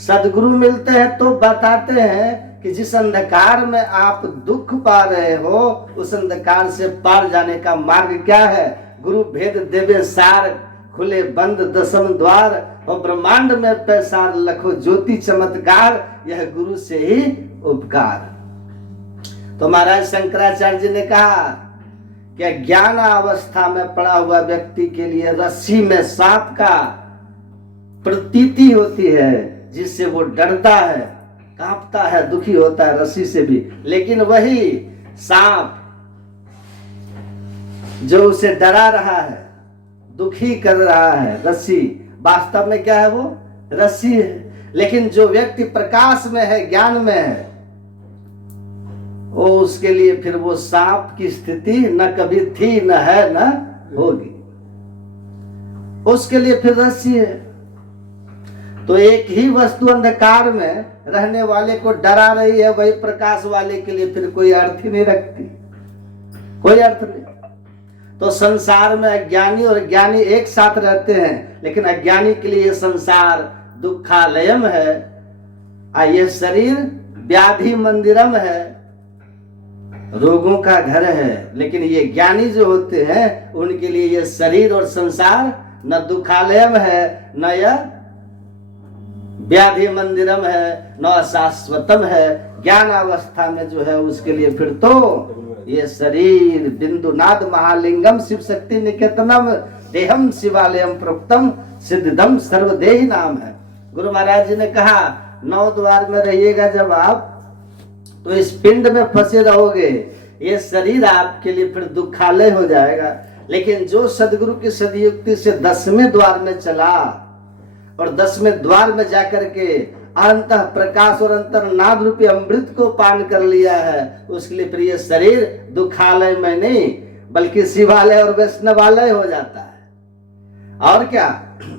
सदगुरु मिलते हैं तो बताते हैं कि जिस अंधकार में आप दुख पा रहे हो उस अंधकार से पार जाने का मार्ग क्या है? गुरु भेद देवे सार, खुले बंद दसम द्वार, और ब्रह्मांड में पैसार लखो ज्योति चमत्कार, यह गुरु से ही उपकार। तो महाराज शंकराचार्य जी ने कहा कि ज्ञान अवस्था में पड़ा हुआ व्यक्ति के लिए रस्सी में सांप का प्रतीति होती है, जिससे वो डरता है, कांपता है, दुखी होता है रस्सी से भी। लेकिन वही सांप जो उसे डरा रहा है, दुखी कर रहा है, रस्सी वास्तव में क्या है? वो रस्सी है। लेकिन जो व्यक्ति प्रकाश में है, ज्ञान में है, वो उसके लिए फिर वो सांप की स्थिति न कभी थी, न है, न होगी। उसके लिए फिर रस्सी है। तो एक ही वस्तु अंधकार में रहने वाले को डरा रही है, वही प्रकाश वाले के लिए फिर कोई अर्थ ही नहीं रखती, कोई अर्थ नहीं। तो संसार में अज्ञानी और ज्ञानी एक साथ रहते हैं, लेकिन अज्ञानी के लिए ये संसार दुखालयम है, ये शरीर व्याधि मंदिरम है, रोगों का घर है। लेकिन ये ज्ञानी जो होते हैं उनके लिए ये शरीर और संसार न दुखालयम है, न यह व्याधि मंदिरम है, न शाश्वतम है। ज्ञान अवस्था में जो है उसके लिए फिर तो ये शरीर बिंदुनाद महालिंगम शिव शक्ति निकेतनम देहम शिवालयम प्रोक्तम सिद्धदम सर्वदेही नाम है। गुरु महाराज जी ने कहा 9 द्वार में रहिएगा जब आप, तो इस पिंड में फंसे रहोगे, ये शरीर आपके लिए फिर दुखालय हो जाएगा। लेकिन जो सदगुरु की सदयुक्ति से 10वें द्वार में चला और 10वें द्वार में जाकर के अंत प्रकाश और अंतर्नाद रूपी अमृत को पान कर लिया है, उसके लिए फिर ये शरीर दुखालय में नहीं बल्कि शिवालय और वैष्णवालय हो जाता है। और क्या,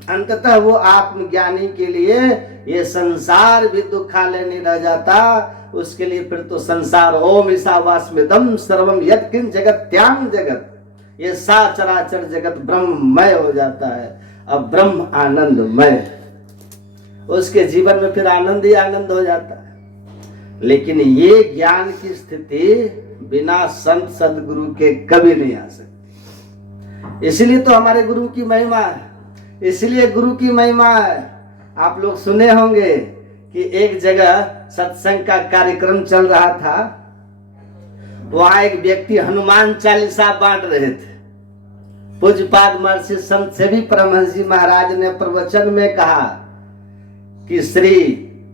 अंततः वो आत्मज्ञानी के लिए ये संसार भी दुखालय नहीं रह जाता। उसके लिए फिर तो संसार ओम ईशावास्मिदम सर्वम यत्किंच जगत त्याग जगत, ये सा चराचर जगत ब्रह्ममय हो जाता है। अब ब्रह्म आनंदमय, उसके जीवन में फिर आनंद ही आनंद हो जाता है। लेकिन ये ज्ञान की स्थिति बिना संत सदगुरु के कभी नहीं आ सकती। इसलिए तो हमारे गुरु की महिमा है, इसलिए गुरु की महिमा है। आप लोग सुने होंगे कि एक जगह सत्संग का कार्यक्रम चल रहा था, वहां एक व्यक्ति हनुमान चालीसा बांट रहे थे। पूज्यपाद महर्षि संत सेवी परमहंस जी महाराज ने प्रवचन में कहा कि श्री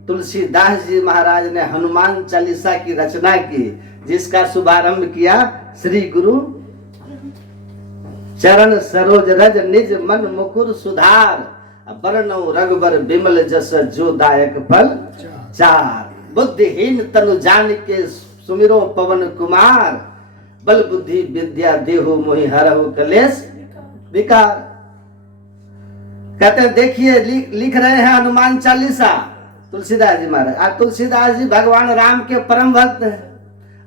तुलसीदास जी महाराज ने हनुमान चालीसा की रचना की, जिसका शुभारंभ किया श्री गुरु चरण सरोज रज निज मन मुकुर सुधार, बरनौ रघुबर बिमल जस जो दायक फल चार। बुद्धिहीन तनु जान के सुमिरो पवन कुमार, बल बुद्धि विद्या देहु मोहि हरहु कलेश विकार। कहते हैं देखिए लिख रहे हैं हनुमान चालीसा तुलसीदास जी महाराज। आज तुलसीदास जी भगवान राम के परम भक्त हैं,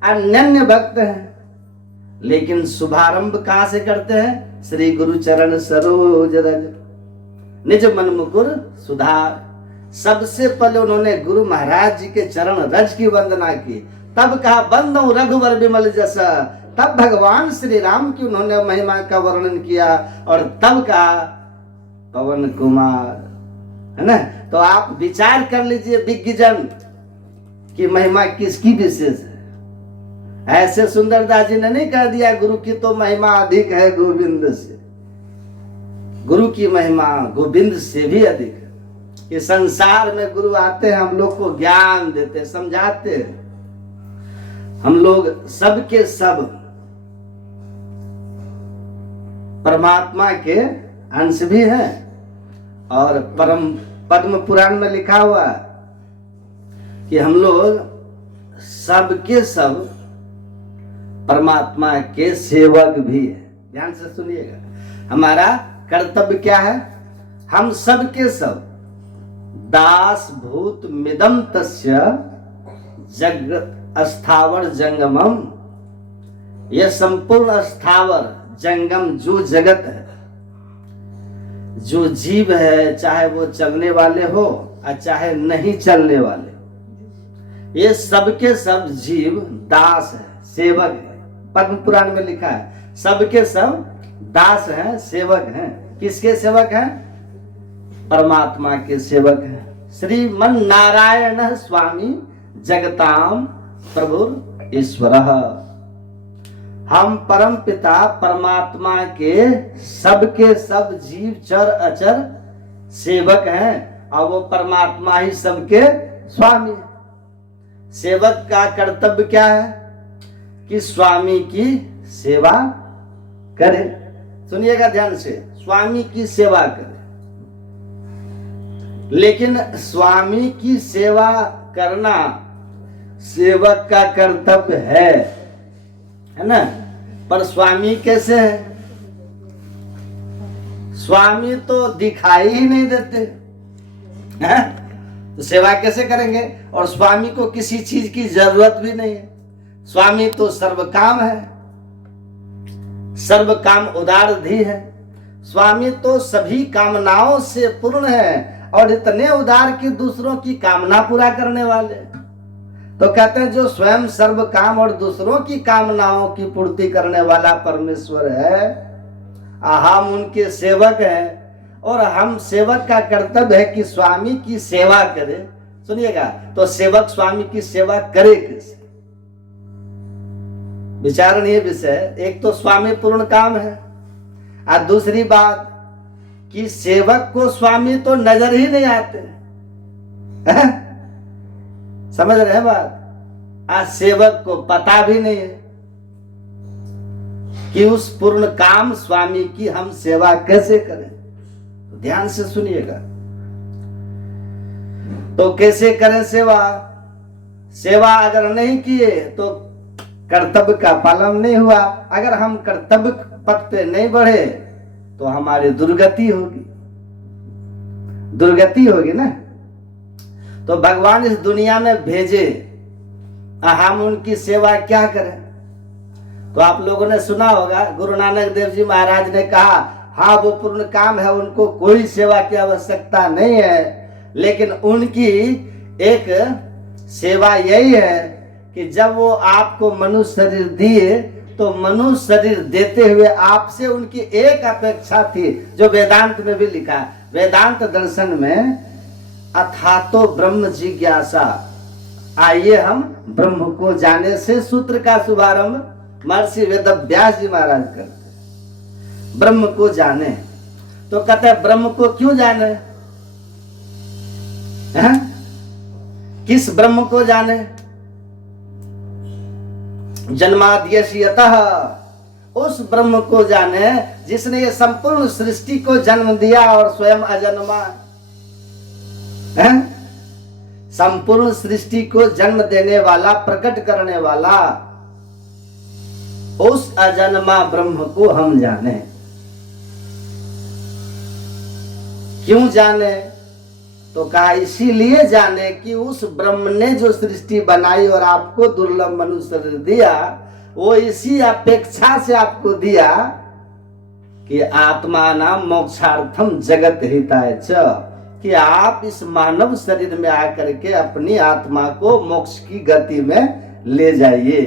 अनन्य भक्त हैं, लेकिन शुभारंभ कहां से करते हैं? श्री गुरु चरण सरोज रज निज मन मुकुर सुधार। सबसे पहले उन्होंने गुरु महाराज जी के चरण रज की वंदना की, तब कहा बंदो रघुवर बिमल जसा, तब भगवान श्री राम की उन्होंने महिमा का वर्णन किया, और तब कहा पवन कुमार, है ना। तो आप विचार कर लीजिए विज्ञजन की महिमा किसकी विशेष है। ऐसे सुंदरदास जी ने नहीं कह दिया गुरु की तो महिमा अधिक है गोविंद से। गुरु की महिमा गोविंद से भी अधिक है। कि संसार में गुरु आते हैं, हम लोग को ज्ञान देते, समझाते हैं। हम लोग सबके सब परमात्मा के अंश भी हैं। और पद्म पुराण में लिखा हुआ कि हम लोग सबके सब परमात्मा के सेवक भी हैं। ध्यान से सुनिएगा, हमारा कर्तव्य क्या है? हम सबके सब दास भूत मिदम तस्य जगत अस्थावर जंगमम। यह संपूर्ण अस्थावर जंगम जो जगत है, जो जीव है, चाहे वो चलने वाले हो और चाहे नहीं चलने वाले, ये सबके सब जीव दास है, सेवक है। पद्म पुराण में लिखा है सबके सब दास हैं, सेवक हैं। किसके सेवक हैं? परमात्मा के सेवक हैं। श्रीमन नारायण स्वामी जगताम प्रभु ईश्वर। हम परम पिता परमात्मा के सबके सब जीव चर अचर सेवक हैं और वो परमात्मा ही सबके स्वामी है। सेवक का कर्तव्य क्या है? कि स्वामी की सेवा करे। सुनिएगा ध्यान से, स्वामी की सेवा करे। लेकिन स्वामी की सेवा करना सेवक का कर्तव्य है ना? पर स्वामी कैसे है? स्वामी तो दिखाई ही नहीं देते हैं? तो सेवा कैसे करेंगे? और स्वामी को किसी चीज की जरूरत भी नहीं है। स्वामी तो सर्व काम है, सर्व काम उदारधी है। स्वामी तो सभी कामनाओं से पूर्ण है और इतने उदार कि दूसरों की कामना पूरा करने वाले। तो कहते हैं जो स्वयं सर्व काम और दूसरों की कामनाओं की पूर्ति करने वाला परमेश्वर है, हम उनके सेवक हैं। और हम सेवक का कर्तव्य है कि स्वामी की सेवा करे। सुनिएगा, तो सेवक स्वामी की सेवा करे कैसे? विचारणीय विषय। एक तो स्वामी पूर्ण काम है और दूसरी बात कि सेवक को स्वामी तो नजर ही नहीं आते है? समझ रहे हैं बात? आज सेवक को पता भी नहीं है कि उस पूर्ण काम स्वामी की हम सेवा कैसे करें। तो ध्यान से सुनिएगा, तो कैसे करें सेवा? सेवा अगर नहीं किए तो कर्तव्य का पालन नहीं हुआ। अगर हम कर्तव्य पथ पे नहीं बढ़े तो हमारी दुर्गति होगी, दुर्गति होगी ना। तो भगवान इस दुनिया में भेजे, हम उनकी सेवा क्या करें? तो आप लोगों ने सुना होगा गुरु नानक देव जी महाराज ने कहा, हाँ वो पूर्ण काम है, उनको कोई सेवा की आवश्यकता नहीं है। लेकिन उनकी एक सेवा यही है कि जब वो आपको मनुष्य शरीर दिए तो मनुष्य शरीर देते हुए आपसे उनकी एक अपेक्षा थी, जो वेदांत में भी लिखा है। वेदांत दर्शन में अथातो ब्रह्म जिज्ञासा, आइए हम ब्रह्म को जाने से सूत्र का शुभारंभ महर्षि वेदव्यास जी महाराज करते। ब्रह्म को जाने तो कहते हैं ब्रह्म को क्यों जाने है? किस ब्रह्म को जाने? जन्माद्यस्यतः, उस ब्रह्म को जाने जिसने ये संपूर्ण सृष्टि को जन्म दिया और स्वयं अजन्मा है। संपूर्ण सृष्टि को जन्म देने वाला, प्रकट करने वाला, उस अजन्मा ब्रह्म को हम जाने। क्यों जाने? तो कहा इसीलिए जाने कि उस ब्रह्म ने जो सृष्टि बनाई और आपको दुर्लभ मनुष्य शरीर दिया, वो इसी अपेक्षा से आपको दिया कि आत्मा नाम मोक्षार्थम जगत हिताय च, कि आप इस मानव शरीर में आकर के अपनी आत्मा को मोक्ष की गति में ले जाइए,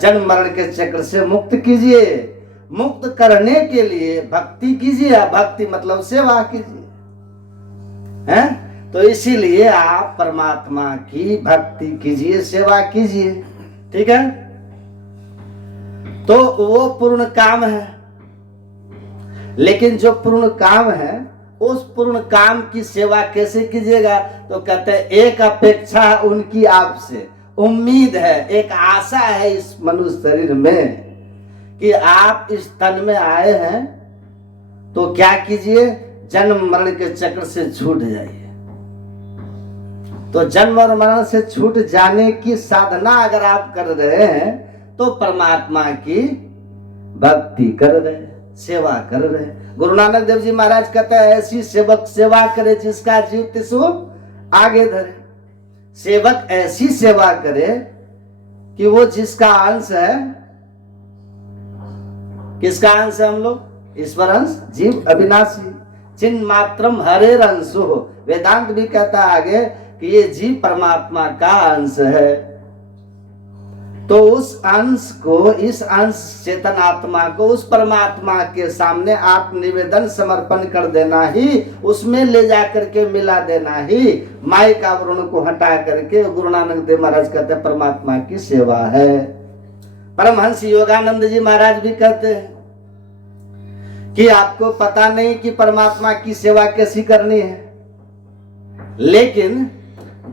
जन्म मरण के चक्र से मुक्त कीजिए। मुक्त करने के लिए भक्ति कीजिए। भक्ति मतलब सेवा कीजिए, हैं? तो इसीलिए आप परमात्मा की भक्ति कीजिए, सेवा कीजिए। ठीक है। तो वो पूर्ण काम है। लेकिन जो पूर्ण काम है उस पूर्ण काम की सेवा कैसे कीजिएगा? तो कहते हैं एक अपेक्षा उनकी आपसे, उम्मीद है, एक आशा है इस मनुष्य शरीर में कि आप इस तन में आए हैं तो क्या कीजिए, जन्म मरण के चक्र से छूट जाइए। तो जन्म और मरण से छूट जाने की साधना अगर आप कर रहे हैं तो परमात्मा की भक्ति कर रहे हैं, सेवा कर रहे हैं। गुरु नानक देव जी महाराज कहते हैं ऐसी सेवक सेवा करे जिसका जीव तिसु आगे धरे। सेवक ऐसी सेवा करे कि वो जिसका अंश है, किसका अंश है हम लोग? ईश्वर अंश, जीव अविनाशी, चिन्ह मात्रम हरेर अंश हो। वेदांत भी कहता है आगे कि ये जीव परमात्मा का अंश है। तो उस अंश को, इस अंश चेतन आत्मा को उस परमात्मा के सामने आप निवेदन समर्पण कर देना ही, उसमें ले जा करके मिला देना ही माई का आवरण को हटा करके गुरु नानक देव महाराज कहते हैं परमात्मा की सेवा है। परमहंस योगानंद जी महाराज भी कहते हैं कि आपको पता नहीं कि परमात्मा की सेवा कैसी करनी है, लेकिन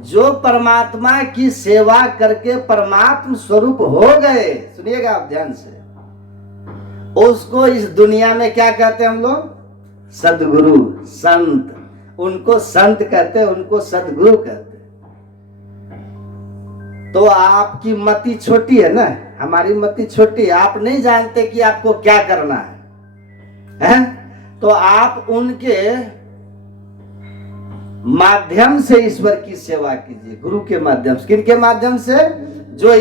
जो परमात्मा की सेवा करके परमात्म स्वरूप हो गए, सुनिएगा आप ध्यान से, उसको इस दुनिया में क्या कहते हैं हम लोग? सदगुरु, संत। उनको संत कहते हैं, उनको सदगुरु कहते हैं। तो आपकी मति छोटी है ना, हमारी मति छोटी है, आप नहीं जानते कि आपको क्या करना है? तो आप उनके माध्यम से ईश्वर की सेवा कीजिए, गुरु के माध्यम से। किनके माध्यम से? जो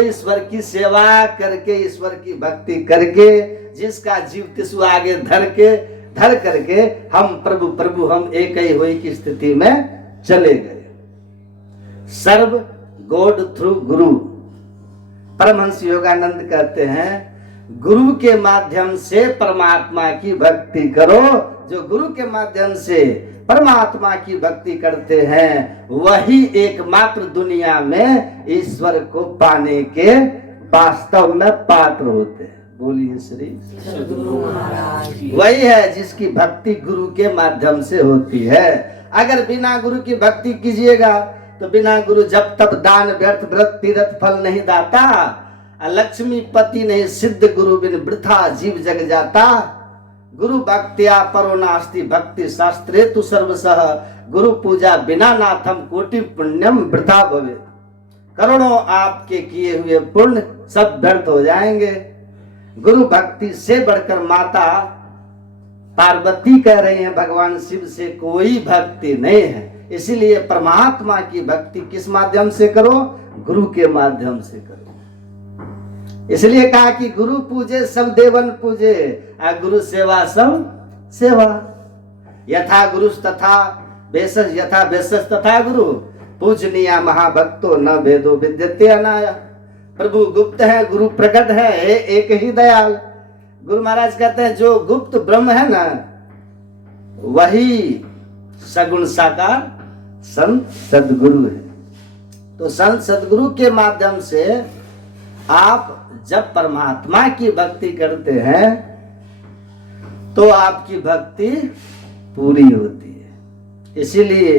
ईश्वर की सेवा करके, ईश्वर की भक्ति करके, जिसका जीव तिसु आगे धर करके हम प्रभु हम एक ही हुई की स्थिति में चले गए। सर्व गॉड थ्रू गुरु। परमहंस योगानंद कहते हैं गुरु के माध्यम से परमात्मा की भक्ति करो। जो गुरु के माध्यम से परमात्मा की भक्ति करते हैं वही एकमात्र दुनिया में ईश्वर को पाने के वास्तव में पात्र होते हैं। बोलिए श्री सद्गुरु महाराज। वही है जिसकी भक्ति गुरु के माध्यम से होती है। अगर बिना गुरु की भक्ति कीजिएगा तो बिना गुरु जब तब दान व्यर्थ व्रत तीर्थ फल नहीं दाता, लक्ष्मी पति नहीं सिद्ध गुरु बिन वृथा जीव जग जाता। गुरु भक्त्या परो नास्ति भक्ति शास्त्रे तु सर्वसः, गुरु पूजा बिना नाथम कोटि पुण्यम वृथा भवे। करोड़ों आपके किए हुए पुण्य सब व्यर्थ हो जाएंगे। गुरु भक्ति से बढ़कर माता पार्वती कह रही हैं भगवान शिव से कोई भक्ति नहीं है। इसीलिए परमात्मा की भक्ति किस माध्यम से करो? गुरु के माध्यम से करो। इसलिए कहा कि गुरु पूजे सब देवन पूजे, गुरु सेवा सब सेवा। यथा गुरु तथा बेसस, यथा बेसस तथा गुरु, पूजनीय महाभक्तो न भेदो विद्यते अनाया। प्रभु गुप्त है, गुरु प्रकट है, एक ही दयाल। गुरु महाराज कहते हैं जो गुप्त ब्रह्म है ना, वही सगुण साकार संत सदगुरु है। तो संत सदगुरु के माध्यम से आप जब परमात्मा की भक्ति करते हैं तो आपकी भक्ति पूरी होती है। इसीलिए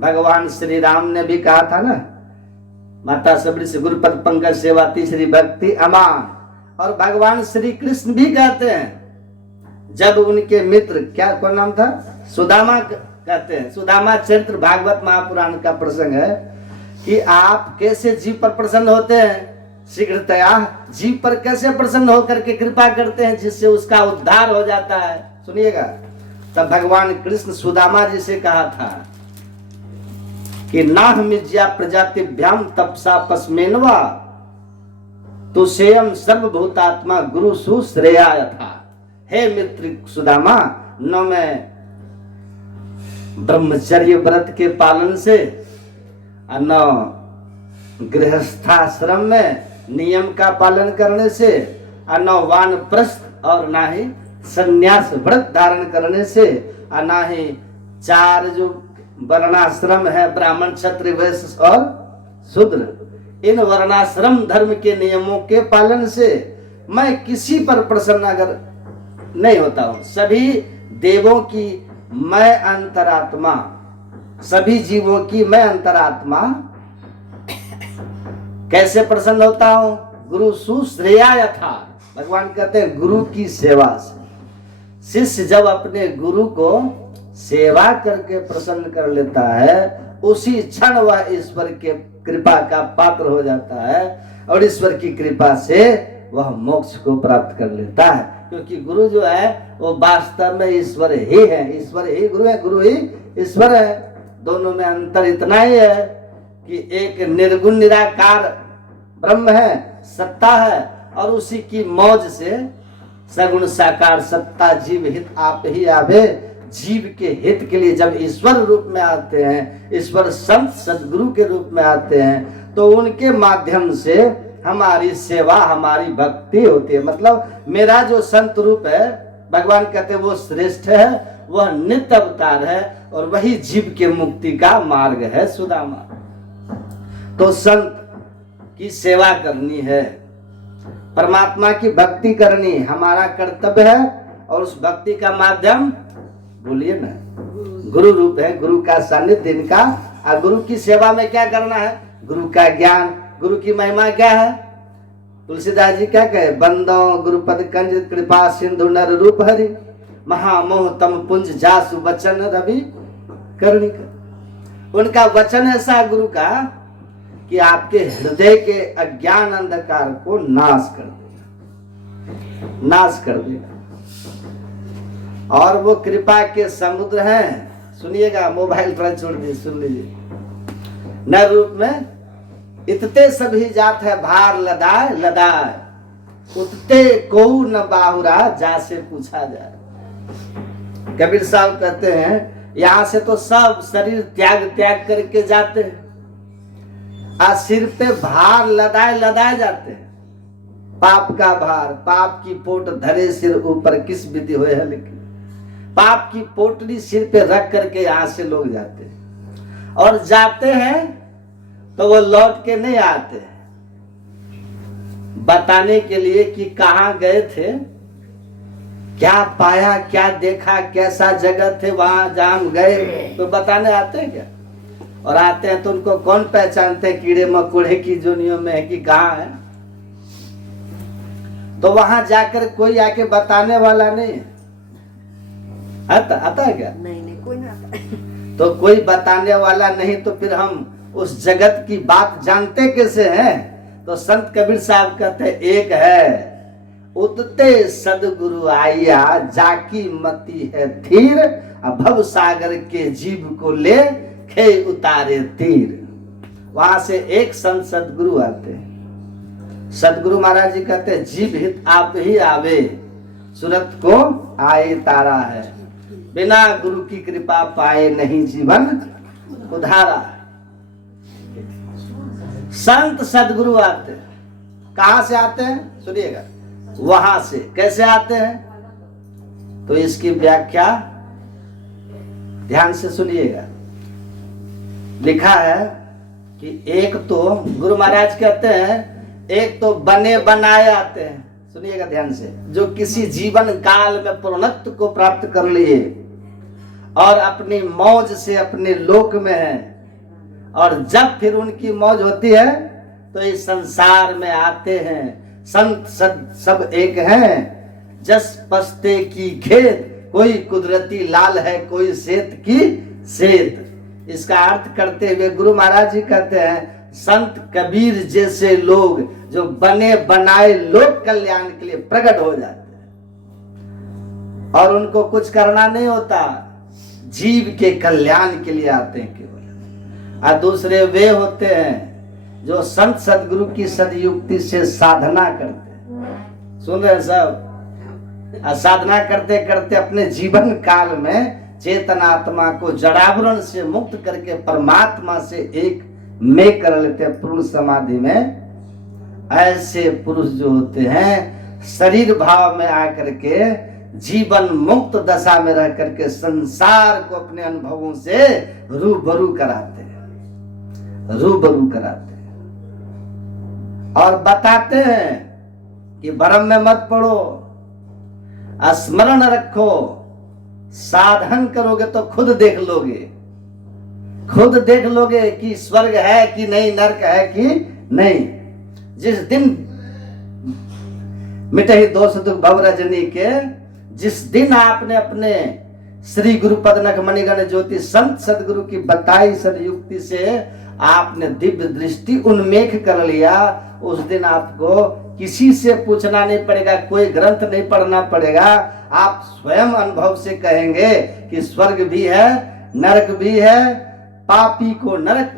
भगवान श्री राम ने भी कहा था ना, माता सबरी से गुरुपद पंकज सेवा तीसरी भक्ति अमान। और भगवान श्री कृष्ण भी कहते हैं जब उनके मित्र, क्या कौन नाम था, सुदामा कहते हैं, सुदामा चरित्र भागवत महापुराण का प्रसंग है कि आप कैसे जीव पर प्रसन्न होते हैं, शीघ्रतया जीव पर कैसे प्रसन्न होकर के कृपा करते हैं जिससे उसका उद्धार हो जाता है। सुनिएगा, तब भगवान कृष्ण सुदामा जी से कहा था कि नाहमिज्या प्रजातिभ्याम तपसा पस्मेनवा तो सेयम सर्वभूतात्मा गुरु सुश्रेया था। हे मित्र सुदामा, न मैं ब्रह्मचर्य व्रत के पालन से, न गृहस्थाश्रम में नियम का पालन करने से, न वानप्रस्थ और ना ही संन्यास व्रत धारण करने से, और ना ही चार जो वर्णाश्रम है ब्राह्मण क्षत्रिय वैश्य और शूद्र, इन वर्णाश्रम धर्म के नियमों के पालन से मैं किसी पर प्रसन्न अगर नहीं होता हूं। सभी देवों की मैं अंतरात्मा, सभी जीवों की मैं अंतरात्मा कैसे प्रसन्न होता हूं? गुरु सुश्रेया यथा। भगवान कहते हैं गुरु की सेवा से। शिष्य जब अपने गुरु को सेवा करके प्रसन्न कर लेता है, उसी क्षण वह ईश्वर के कृपा का पात्र हो जाता है और ईश्वर की कृपा से वह मोक्ष को प्राप्त कर लेता है। क्योंकि गुरु जो है वो वास्तव में ईश्वर ही है, ईश्वर ही गुरु है, गुरु ही ईश्वर है। दोनों में अंतर इतना ही है कि एक निर्गुण निराकार ब्रह्म है, सत्ता है, और उसी की मौज से सगुण साकार सत्ता जीव हित आप ही आवे। जीव के हित के लिए जब ईश्वर रूप में आते हैं, ईश्वर संत सदगुरु के रूप में आते हैं, तो उनके माध्यम से हमारी सेवा, हमारी भक्ति होती है। मतलब मेरा जो संत रूप है, भगवान कहते हैं वो श्रेष्ठ है, वह नित्य अवतार है और वही जीव के मुक्ति का मार्ग है सुदामा। तो संत की सेवा करनी है, परमात्मा की भक्ति करनी हमारा कर्तव्य है। और उस भक्ति का माध्यम बोलिए ना, गुरु रूप है, गुरु का सानिध्य इनका। और गुरु की सेवा में क्या करना है? गुरु का ज्ञान, गुरु की महिमा क्या है? तुलसीदास जी क्या कहे? बंदो गुरुपद कंज कृपा सिंधु नर रूप हरि, महामोह तम पुंज जासु वचन रवि कर्णिक। उनका वचन ऐसा गुरु का कि आपके हृदय के अज्ञान अंधकार को नाश कर देगा, नाश कर देगा। और वो कृपा के समुद्र हैं। सुनिएगा, मोबाइल पर छोड़ दीजिए, सुन लीजिए। न रूप में इतते सभी जात है भार लदाए लदाए, उतते को न बाहुरा जासे पूछा जाए। कबीर साहब कहते हैं यहां से तो सब शरीर त्याग त्याग करके जाते हैं, आ सिर पे भार लदाए लदाए जाते हैं। पाप का भार, पाप की पोट धरे सिर ऊपर किस विधि होए है। लेकिन पाप की पोटली सिर पे रख करके यहां से लोग जाते हैं, और जाते हैं तो वो लौट के नहीं आते बताने के लिए कि कहां गए थे, क्या पाया, क्या देखा, कैसा जगह थे वहां जहां गए, तो बताने आते हैं क्या? और आते हैं तो उनको कौन पहचानते हैं कीड़े मकोड़े की जोनियों में है कि कहां है। तो वहां जाकर कोई आके बताने वाला नहीं है। आता है क्या? नहीं कोई ना आता। तो कोई बताने वाला नहीं तो फिर हम उस जगत की बात जानते कैसे हैं? तो संत कबीर साहब कहते हैं एक है उतते सदगुरु आया, जाकी मती है थीर, भव सागर के जीव को ले खे उतारे तीर। वहां से एक संत सदगुरु आते हैं। सदगुरु महाराज जी कहते हैं जीव हित आप ही आवे, सूरत को आए तारा है, बिना गुरु की कृपा पाए नहीं जीवन उधारा। संत सदगुरु आते हैं। कहां से आते हैं? सुनिएगा, वहां से। कैसे आते हैं? तो इसकी व्याख्या ध्यान से सुनिएगा। लिखा है कि एक तो गुरु महाराज कहते हैं एक तो बने बनाए आते हैं। सुनिएगा ध्यान से, जो किसी जीवन काल में पूर्णत्व को प्राप्त कर लिए और अपनी मौज से अपने लोक में है, और जब फिर उनकी मौज होती है तो इस संसार में आते हैं। संत सब एक हैं, जस पस्ते की खेत, कोई कुदरती लाल है, कोई सेत की सेत। इसका अर्थ करते हुए गुरु महाराज जी कहते हैं संत कबीर जैसे लोग जो बने बनाए लोक कल्याण के लिए प्रकट हो जाते हैं, और उनको कुछ करना नहीं होता, जीव के कल्याण के लिए आते हैं केवल। और दूसरे वे होते हैं जो संत सदगुरु की सदयुक्ति से साधना करते हैं। सुन रहे सब? साधना करते करते अपने जीवन काल में चेतनात्मा को जड़ावरण से मुक्त करके परमात्मा से एक में कर लेते हैं पूर्ण समाधि में। ऐसे पुरुष जो होते हैं शरीर भाव में आकर के जीवन मुक्त दशा में रह करके संसार को अपने अनुभवों से रूबरू कराते हैं, रूबरू कराते हैं। और बताते हैं कि भ्रम में मत पड़ो, स्मरण रखो, साधन करोगे तो खुद देख लोगे, खुद देख लोगे कि स्वर्ग है कि नहीं, नरक है कि नहीं। जिस दिन मिटे ही दोष दुख भव रजनी के, जिस दिन आपने अपने श्री गुरु पदनक मणिगण ज्योति संत सदगुरु की बताई सदयुक्ति से आपने दिव्य दृष्टि उन्मेख कर लिया, उस दिन आपको किसी से पूछना नहीं पड़ेगा, कोई ग्रंथ नहीं पढ़ना पड़ेगा। आप स्वयं अनुभव से कहेंगे कि स्वर्ग भी है, नरक भी है, पापी को नरक,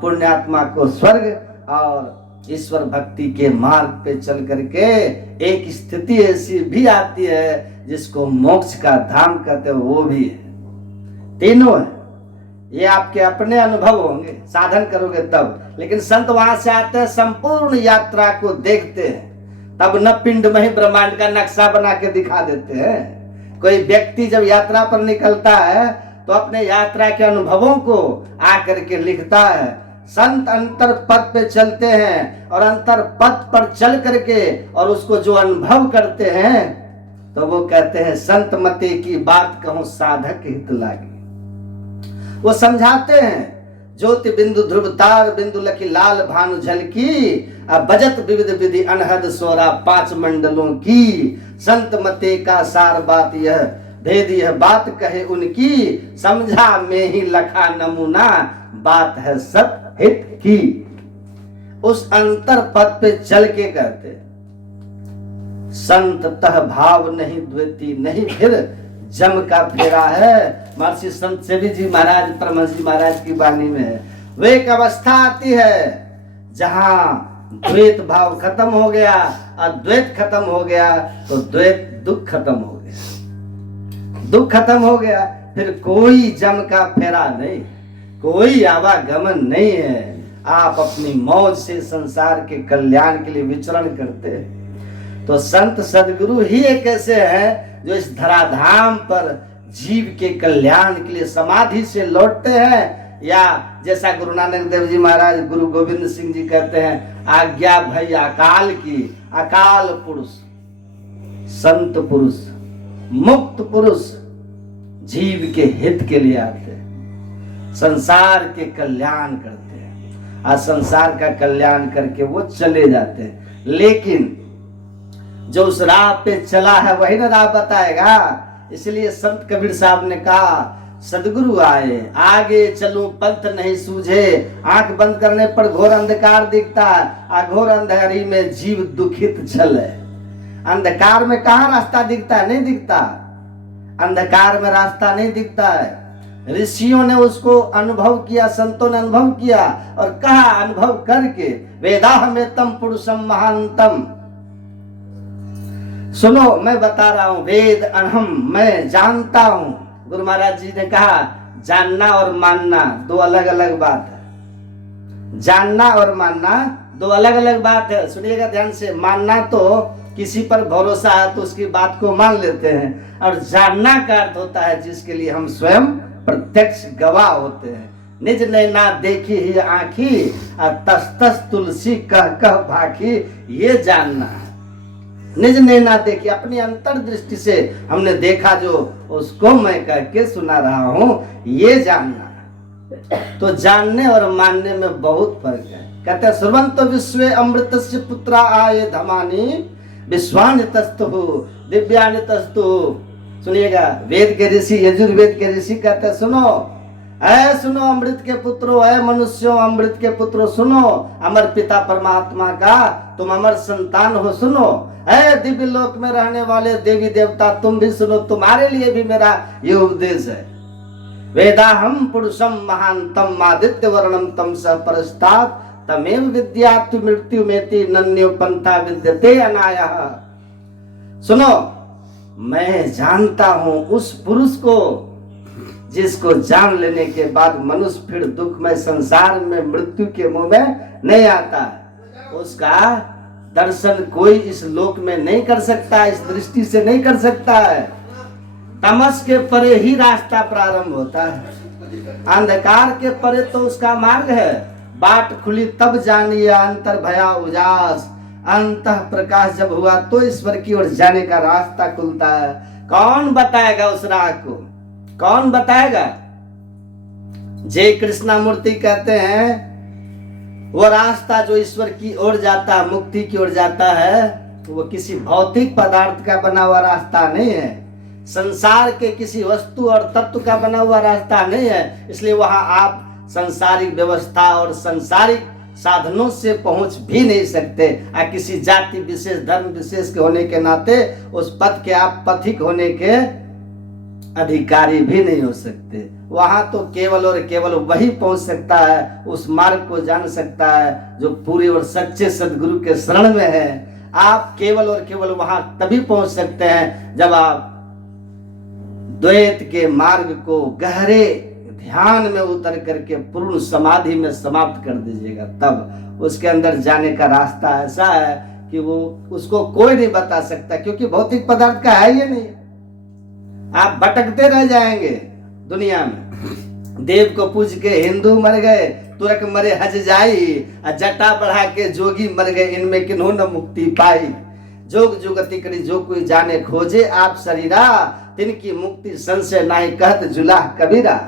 पुण्यात्मा को स्वर्ग। और ईश्वर भक्ति के मार्ग पे चल करके एक स्थिति ऐसी भी आती है जिसको मोक्ष का धाम कहते हैं, वो भी है। तीनों है, ये आपके अपने अनुभव होंगे, साधन करोगे तब। लेकिन संत वहां से आते हैं, संपूर्ण यात्रा को देखते हैं, तब न पिंड में ही ब्रह्मांड का नक्शा बना के दिखा देते हैं। कोई व्यक्ति जब यात्रा पर निकलता है तो अपने यात्रा के अनुभवों को आकर के लिखता है। संत अंतर पथ पे चलते हैं और अंतर पथ पर चल करके और उसको जो अनुभव करते हैं तो वो कहते हैं, संत मते की बात कहूं साधक हित लागी। वो समझाते हैं, ज्योति बिंदु ध्रुव तार बिंदु लखी लाल भानु झलकी, अब बजत विविध विधि अनहद सोरा 5 मंडलों की। संत मते का सार बात यह भेद यह बात कहे उनकी, समझा में ही लखा नमूना, बात है सत हित की। उस अंतर पथ पे चल के कहते, संत तह भाव नहीं द्वेती नहीं, फिर जम का फेरा है। महर्षि संत सेवी जी महाराज, परमहंस जी महाराज की वाणी में है, वे एक अवस्था आती है जहां द्वैत भाव खत्म हो गया, अद्वैत खत्म हो गया, तो द्वैत दुख खत्म हो गया, दुख खत्म हो गया, फिर कोई जम का फेरा नहीं, कोई आवागमन नहीं है। आप अपनी मौज से संसार के कल्याण के लिए विचरण करते हैं। तो संत सदगुरु ही एक ऐसे हैं जो इस धराधाम पर जीव के कल्याण के लिए समाधि से लौटते हैं, या जैसा गुरु नानक देव जी महाराज, गुरु गोविंद सिंह जी कहते हैं, आज्ञा भई अकाल की, अकाल पुरुष, संत पुरुष, मुक्त पुरुष जीव के हित के लिए आते हैं, संसार के कल्याण करते हैं, और संसार का कल्याण करके वो चले जाते हैं। लेकिन जो उस राह पे चला है वही ना राह बताएगा। इसलिए संत कबीर साहब ने कहा, सदगुरु आए आगे चलूं पंथ नहीं सूझे, आंख बंद करने पर घोर अंधकार दिखता, घोर अंधेरी में जीव दुखित चले। अंधकार में कहाँ रास्ता दिखता है? नहीं दिखता, अंधकार में रास्ता नहीं दिखता है। ऋषियों ने उसको अनुभव किया, संतों ने अनुभव किया और कहा अनुभव करके, वेदाहमेतम पुरुषम महांतम। सुनो, मैं बता रहा हूं, वेद अहम, मैं जानता हूं। गुरु महाराज जी ने कहा, जानना और मानना दो अलग अलग बात है। जानना और मानना दो अलग अलग बात है। सुनिएगा ध्यान से, मानना तो किसी पर भरोसा है तो उसकी बात को मान लेते हैं, और जानना का अर्थ होता है जिसके लिए हम स्वयं प्रत्यक्ष गवाह होते हैं। निज नैना देखी ही आंखी, तस तस तुलसी कह कह भाखी, ये जानना है। निज नैना देखी, अपनी अंतर्दृष्टि से हमने देखा, जो उसको मैं कह के सुना रहा हूं, ये जानना। तो जानने और मानने में बहुत फर्क है। कहते हैं, श्रवंत विश्वे अमृतस्य पुत्रा आये धमानी, विश्वानि तस्तु दिव्यानि तस्तु। सुनिएगा, वेद के ऋषि, यजुर्वेद के ऋषि कहते हैं, सुनो सुनो अमृत के पुत्रों, मनुष्यों अमृत के पुत्रों, सुनो अमर पिता परमात्मा का तुम अमर संतान हो, सुनो दिव्य लोक में रहने वाले देवी देवता तुम भी सुनो, तुम्हारे लिए भी मेरा ये उपदेश है। वेदाहम पुरुषम महांतम आदित्य वर्णम तम सह परस्तात्, तमेव विद्यातु मृत्यु मेति नन्यो पंथा विद्यते अनायः। सुनो, मैं जानता हूं उस पुरुष को जिसको जान लेने के बाद मनुष्य फिर दुखमय संसार में मृत्यु के मुंह में नहीं आता। उसका दर्शन कोई इस लोक में नहीं कर सकता, इस दृष्टि से नहीं कर सकता है। तमस के परे ही रास्ता प्रारंभ होता है, अंधकार के परे तो उसका मार्ग है। बाट खुली तब जानिए अंतर भया उजास। अंतः प्रकाश जब हुआ तो ईश्वर की ओर जाने का रास्ता खुलता है। कौन बताएगा उस राह को? कौन बताएगा? जय कृष्णामूर्ति कहते हैं वो रास्ता जो ईश्वर की ओर जाता है, मुक्ति की ओर जाता है, वो किसी भौतिक पदार्थ का बना हुआ रास्ता नहीं है, संसार के किसी वस्तु और तत्व का बना हुआ रास्ता नहीं है। इसलिए वहां आप संसारिक व्यवस्था और संसारिक साधनों से पहुंच भी नहीं सकते। किसी जाति विशेष, धर्म विशेष के होने के नाते उस पथ के आप पथिक होने के अधिकारी भी नहीं हो सकते। वहां तो केवल और केवल वही पहुंच सकता है, उस मार्ग को जान सकता है जो पूरे और सच्चे सदगुरु के शरण में है। आप केवल और केवल वहां तभी पहुंच सकते हैं जब आप द्वैत के मार्ग को गहरे ध्यान में उतर करके पूर्ण समाधि में समाप्त कर दीजिएगा। तब उसके अंदर जाने का रास्ता ऐसा है कि वो उसको कोई नहीं बता सकता, क्योंकि भौतिक पदार्थ का है ये नहीं। आप भटकते रह जाएंगे दुनिया में। देव को पूज के हिंदू मर गए, तुरक मरे हज जाई, जटा बढ़ा के जोगी मर गए, इनमें किन्हों न मुक्ति पाई। जोग जुगति करी जो कोई जाने खोजे, आप शरीरा तिनकी मुक्ति संशय नाही कहत जुला कबीरा।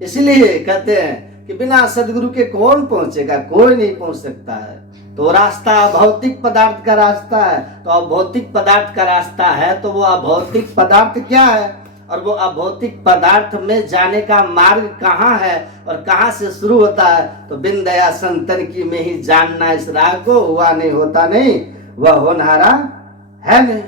इसलिए कहते हैं कि बिना सदगुरु के कौन पहुंचेगा? कोई नहीं पहुंच सकता है। तो रास्ता अभौतिक पदार्थ का रास्ता है। तो अभौतिक पदार्थ का रास्ता है तो वो अभौतिक पदार्थ क्या है, और वो अभौतिक पदार्थ में जाने का मार्ग कहाँ है और कहाँ से शुरू होता है? तो बिन दया संतन की में ही जानना इस राह को, हुआ नहीं होता नहीं, वह होनहारा है नहीं,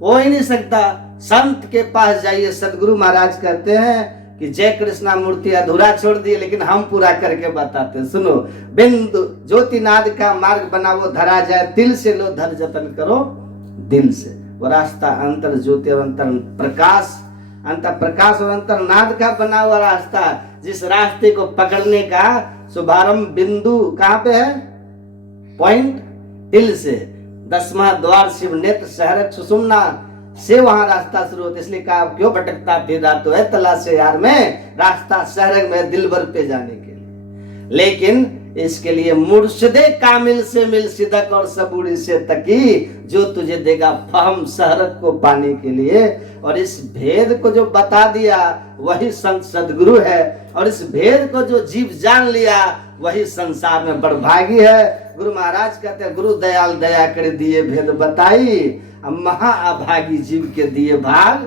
हो ही नहीं सकता। संत के पास जाइए। सदगुरु महाराज कहते हैं कि जय कृष्णामूर्ति अधूरा छोड़ दिए, लेकिन हम पूरा करके बताते हैं। सुनो, बिंदु ज्योतिनाद का मार्ग बना वो धरा जाए, दिल से लो धर जतन करो दिल से। वो रास्ता अंतर ज्योति और अंतर प्रकाश, अंतर प्रकाश और अंतर नाद का बना हुआ रास्ता, जिस रास्ते को पकड़ने का शुभारंभ बिंदु कहाँ पे है? पॉइंट दिल से। 10वां द्वार शिव नेत्र शहर सुषुम्ना से वहां रास्ता शुरू होता है। इसलिए कहा क्यों भटकता फिर रहा तो है तलाश यार में, रास्ता शहर में दिलबर पे जाने के लिए। लेकिन इसके लिए मुर्शिदे कामिल से मिल सिदक और सबूरी से तकी, जो तुझे देगा फहम शहरत को पाने के लिए। और इस भेद को जो बता दिया वही संत सदगुरु है, और इस भेद को जो जीव जान लिया वही संसार में बड़भागी है। गुरु महाराज कहते हैं गुरु दयाल दया कर दिए भेद बताई, महा अभागी जीव के दिए भाग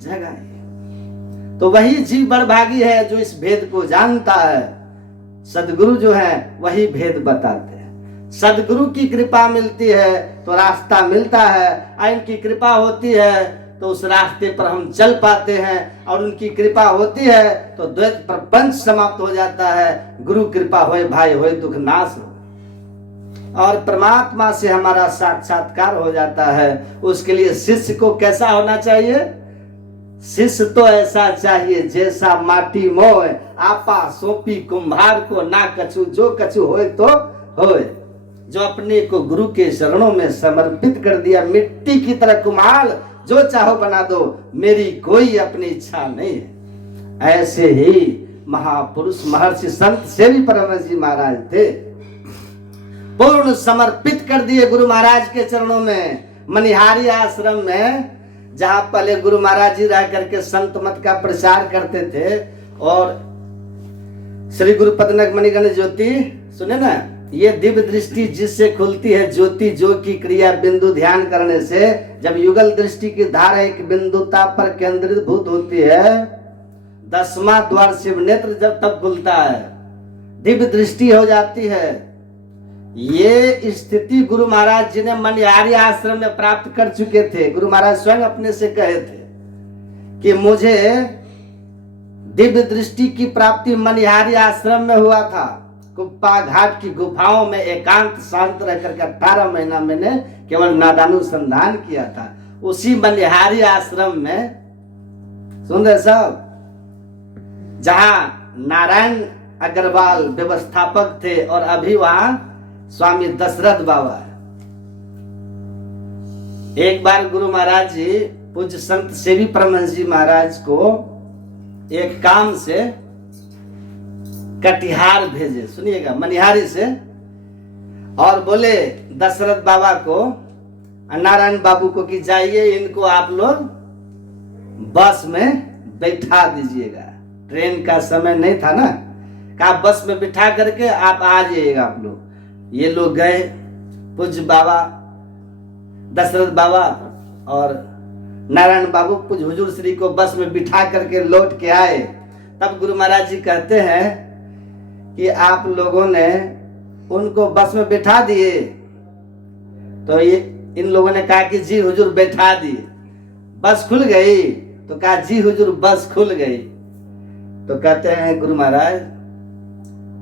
जगाई। तो वही जीव बड़भागी है जो इस भेद को जानता है। सदगुरु जो है वही भेद बताते हैं। सदगुरु की कृपा मिलती है तो रास्ता मिलता है, इनकी कृपा होती है तो उस रास्ते पर हम चल पाते हैं, और उनकी कृपा होती है तो द्वैत प्रपंच समाप्त हो जाता है। गुरु कृपा होए भाई होए दुख नाश हो, और परमात्मा से हमारा साक्षात्कार हो जाता है। उसके लिए शिष्य को कैसा होना चाहिए? शिष्य तो ऐसा चाहिए जैसा माटी मोह आपा सौंपी कुम्हार को, ना कछु जो कछु होए तो होए। जो अपने को गुरु के शरणों में समर्पित कर दिया, मिट्टी की तरह कुम्हार, जो चाहो बना दो, मेरी कोई अपनी इच्छा नहीं है। ऐसे ही महापुरुष महर्षि संत सेवी परमहंस जी महाराज थे। पूर्ण समर्पित कर दिए गुरु महाराज के चरणों में। मनिहारी आश्रम में जहां पहले गुरु महाराज जी रह करके संत मत का प्रचार करते थे, और श्री गुरु पदनक मणिगण ज्योति सुने ना, ये दिव्य दृष्टि जिससे खुलती है ज्योति, जो की क्रिया बिंदु ध्यान करने से जब युगल दृष्टि की धारा एक बिंदुता पर केंद्रित भूत होती है, 10वां द्वार शिव नेत्र जब तब खुलता है, दिव्य दृष्टि हो जाती है। ये स्थिति गुरु महाराज जी ने मनिहारी आश्रम में प्राप्त कर चुके थे। गुरु महाराज स्वयं अपने से कहे थे कि मुझे दिव्य दृष्टि की प्राप्ति मनिहारी आश्रम में हुआ था। कुप्पा घाट की गुफाओं में एकांत शांत रह करके 18 महीना मैंने केवल नादानुसंधान किया था। उसी मनिहारी आश्रम में सुन रहे सब, जहां नारायण अग्रवाल व्यवस्थापक थे और अभी वहां स्वामी दशरथ बाबा है। एक बार गुरु महाराज जी पूज्य संत सेवी परमहंस जी महाराज को एक काम से कटिहार भेजे, सुनिएगा, मनिहारी से, और बोले दशरथ बाबा को, नारायण बाबू को कि जाइए इनको आप लोग बस में बैठा दीजिएगा। ट्रेन का समय नहीं था ना, कहा बस में बिठा करके आप आ जाइएगा आप लोग। ये लोग गए, पूज्य बाबा दशरथ बाबा और नारायण बाबू पूज्य हुजूर श्री को बस में बिठा करके लौट के आए। तब गुरु महाराज जी कहते हैं कि आप लोगों ने उनको बस में बिठा दिए? तो ये इन लोगों ने कहा कि जी हुजूर बैठा दिए। बस खुल गई? तो कहा जी हुजूर बस खुल गई। तो कहते हैं गुरु महाराज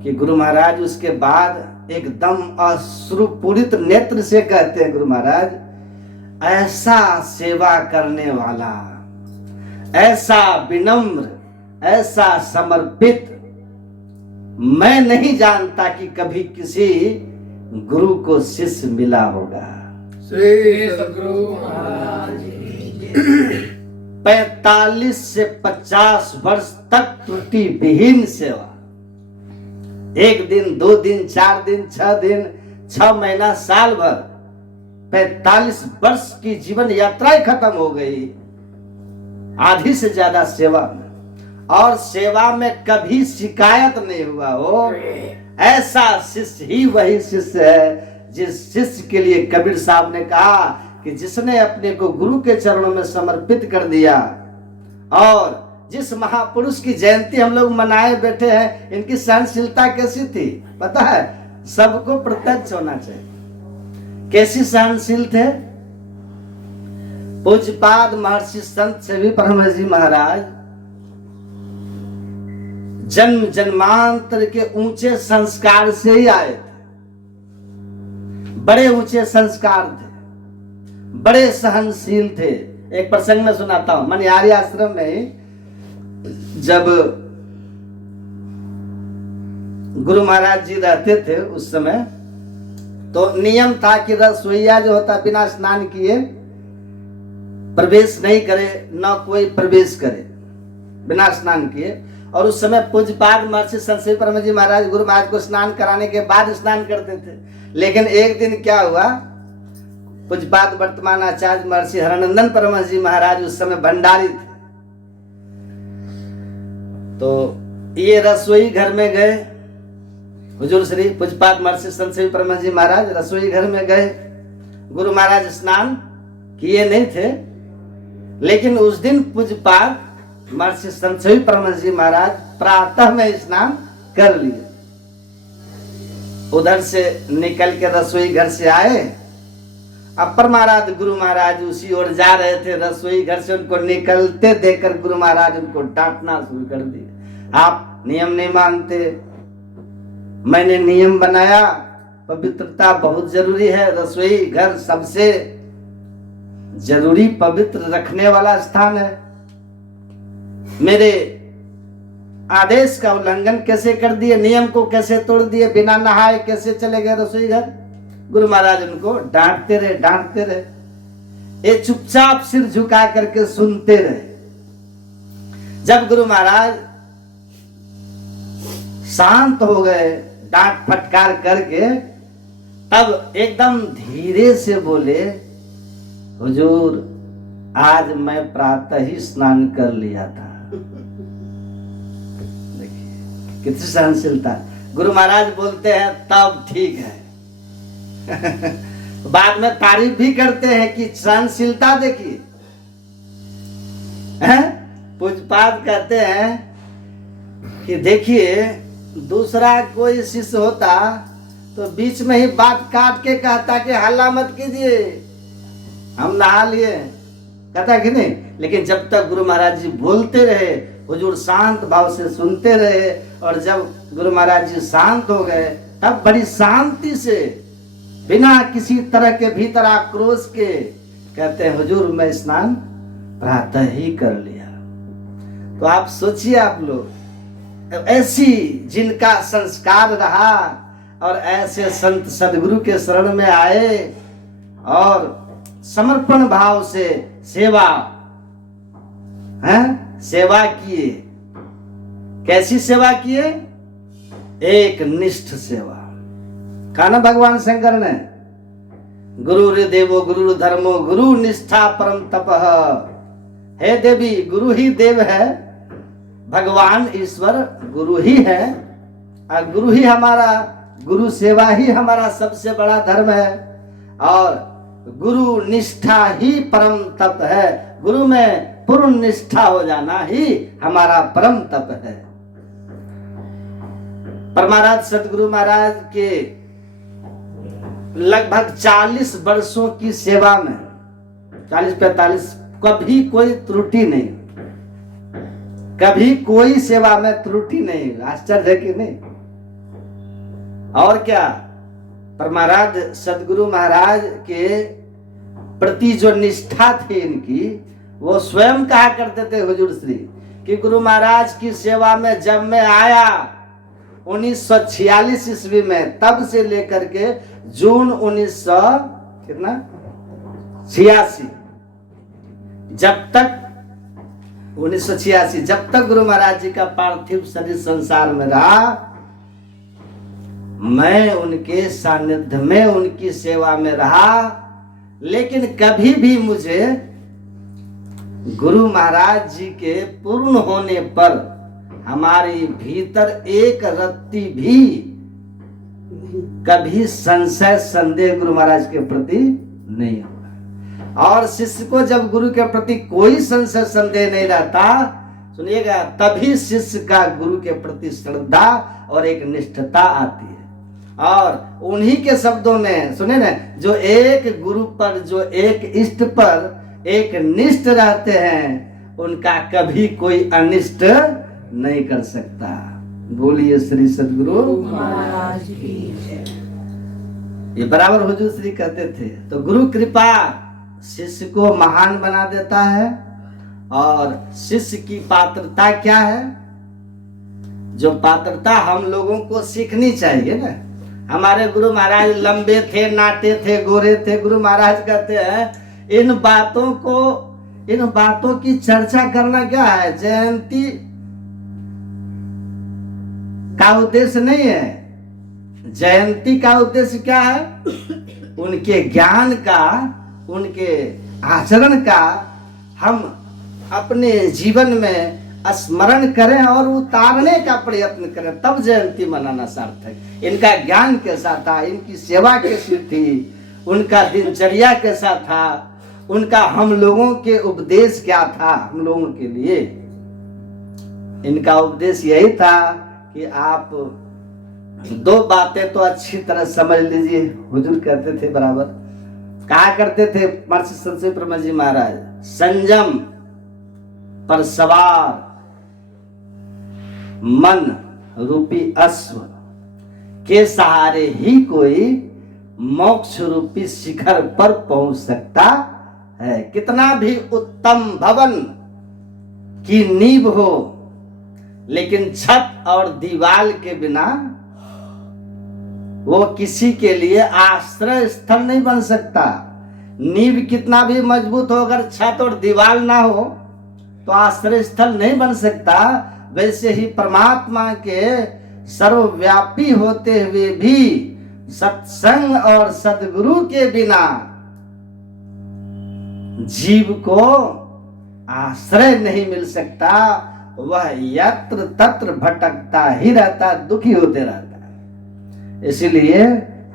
कि गुरु महाराज उसके बाद एकदम अश्रुपूरित नेत्र से कहते हैं गुरु महाराज, ऐसा सेवा करने वाला, ऐसा विनम्र, ऐसा समर्पित मैं नहीं जानता कि कभी किसी गुरु को शिष्य मिला होगा। श्री सद्गुरु महाराज 45 से 50 वर्ष तक त्रुटि विहीन सेवा। 1 दिन, 2 दिन, 4 दिन, 6 दिन, 6 महीना, साल भर, 45 वर्ष की जीवन यात्रा ही खत्म हो गई, आधी से ज्यादा सेवा में। और सेवा में कभी शिकायत नहीं हुआ हो। ऐसा शिष्य ही वही शिष्य है जिस शिष्य के लिए कबीर साहब ने कहा कि जिसने अपने को गुरु के चरणों में समर्पित कर दिया। और जिस महापुरुष की जयंती हम लोग मनाए बैठे हैं, इनकी सहनशीलता कैसी थी पता है? सबको प्रत्यक्ष होना चाहिए। कैसी सहनशील थे? पूज्यपाद महर्षि संत सेवी परमहंस जी महाराज जन्म जन्मांतर के ऊंचे संस्कार से ही आए थे। बड़े ऊंचे संस्कार थे, बड़े सहनशील थे। एक प्रसंग में सुनाता हूं। मनिहारी आश्रम में जब गुरु महाराज जी रहते थे उस समय, तो नियम था कि रसोईया जो होता बिना स्नान किए प्रवेश नहीं करे, न कोई प्रवेश करे बिना स्नान किए। और उस समय पूज्यपाद महर्षि संत सेवी परमहंस जी महाराज गुरु महाराज को स्नान कराने के बाद स्नान करते थे। लेकिन एक दिन क्या हुआ, पूज्यपाद वर्तमान आचार्य महर्षि हरानंदन परमहंस जी महाराज उस समय भंडारी थे। तो ये रसोई घर में गए, हुजूर श्री पूज्यपाद महर्षि संत सेवी परमहंस जी महाराज रसोई घर में गए। गुरु महाराज स्नान किए नहीं थे, लेकिन उस दिन पूज्यपाद महर्षि संत सेवी परमहंस जी महाराज प्रातः में स्नान कर लिए। उधर से निकल के रसोई घर से आए। अपर महाराज गुरु महाराज उसी ओर जा रहे थे। रसोई घर से उनको निकलते देखकर गुरु महाराज उनको डांटना शुरू कर दिया। आप नियम नहीं मानते, मैंने नियम बनाया, पवित्रता बहुत जरूरी है। रसोई घर सबसे जरूरी पवित्र रखने वाला स्थान है। मेरे आदेश का उल्लंघन कैसे कर दिए, नियम को कैसे तोड़ दिए, बिना नहाए कैसे चले गए रसोई घर। गुरु महाराज उनको डांटते रहे। ये चुपचाप सिर झुका करके सुनते रहे। जब गुरु महाराज शांत हो गए डांट फटकार करके, तब एकदम धीरे से बोले, हुजूर आज मैं प्रातः ही स्नान कर लिया था। देखिए कितनी सहनशीलता। गुरु महाराज बोलते हैं तब ठीक है। बाद में तारीफ भी करते हैं कि सहनशीलता देखिए। पूज्यपाद कहते हैं कि देखिए दूसरा कोई शिष्य होता तो बीच में ही बात काट के कहता कि हल्ला मत कीजिए, हम नहा लिए, कहता कि नहीं। लेकिन जब तक गुरु महाराज जी बोलते रहे, हुजूर शांत भाव से सुनते रहे। और जब गुरु महाराज जी शांत हो गए, तब बड़ी शांति से बिना किसी तरह के भीतर आक्रोश के कहते हैं, हुजूर मैं स्नान प्रातः ही कर लिया। तो आप सोचिए, आप लोग ऐसी जिनका संस्कार रहा और ऐसे संत सदगुरु के शरण में आए और समर्पण भाव से सेवा किए। कैसी सेवा किए? एक निष्ठ सेवा। कहा ना भगवान शंकर ने, गुरु देवो गुरु धर्मो गुरु निष्ठा परम तपः। हे देवी, गुरु ही देव है, भगवान ईश्वर गुरु ही है, और गुरु ही हमारा, गुरु सेवा ही हमारा सबसे बड़ा धर्म है, और गुरु निष्ठा ही परम तप है। गुरु में पूर्ण निष्ठा हो जाना ही हमारा परम तप है। परमाराज सदगुरु महाराज के लगभग 40 वर्षों की सेवा में, 40-45, कभी कोई त्रुटि नहीं, कभी कोई सेवा में त्रुटि नहीं। आश्चर्य है कि नहीं? और क्या, परमाराज सदगुरु महाराज के प्रति जो निष्ठा थी इनकी, वो स्वयं कहा करते थे हुजूर श्री कि गुरु महाराज की सेवा में जब मैं आया 1946 ईस्वी में, तब से लेकर के जून 1986 जब तक 1986 जब तक गुरु महाराज जी का पार्थिव शरीर संसार में रहा, मैं उनके सानिध्य में, उनकी सेवा में रहा, लेकिन कभी भी मुझे गुरु महाराज जी के पूर्ण होने पर हमारे भीतर एक रत्ती भी कभी संशय संदेह गुरु महाराज के प्रति नहीं होगा। और शिष्य को जब गुरु के प्रति कोई संशय संदेह नहीं रहता, सुनिएगा, तभी शिष्य का गुरु के प्रति श्रद्धा और एक निष्ठता आती है। और उन्हीं के शब्दों में सुने ना, जो एक गुरु पर, जो एक इष्ट पर एक निष्ठ रहते हैं, उनका कभी कोई अनिष्ट नहीं कर सकता। बोलिए श्री सदगुरु महाराज की। ये बराबर हुजूर श्री कहते थे। तो गुरु कृपा शिष्य को महान बना देता है, और शिष्य की पात्रता क्या है, जो पात्रता हम लोगों को सीखनी चाहिए ना। हमारे गुरु महाराज लंबे थे, नाटे थे, गोरे थे। गुरु महाराज कहते हैं इन बातों की चर्चा करना क्या है, जयंती का उद्देश्य नहीं है। जयंती का उद्देश्य क्या है? उनके ज्ञान का, उनके आचरण का हम अपने जीवन में स्मरण करें और उतारने का प्रयत्न करें, तब जयंती मनाना सार्थक। इनका ज्ञान कैसा था, इनकी सेवा कैसी थी, उनका दिनचर्या कैसा था, उनका हम लोगों के उपदेश क्या था हम लोगों के लिए। इनका उपदेश यही था कि आप दो बातें तो अच्छी तरह समझ लीजिए। हुजूर कहते थे, बराबर कहा करते थे महर्षि संत ब्रह्म जी महाराज, संयम पर सवार मन रूपी अश्व के सहारे ही कोई मोक्ष रूपी शिखर पर पहुंच सकता है। कितना भी उत्तम भवन की नींव हो, लेकिन छत और दीवार के बिना वो किसी के लिए आश्रय स्थल नहीं बन सकता। नींव कितना भी मजबूत हो, अगर छत और दीवार ना हो तो आश्रय स्थल नहीं बन सकता। वैसे ही परमात्मा के सर्वव्यापी होते हुए भी सत्संग और सद्गुरु के बिना जीव को आश्रय नहीं मिल सकता। वह यत्र तत्र भटकता ही रहता, दुखी होते रहता है। इसलिए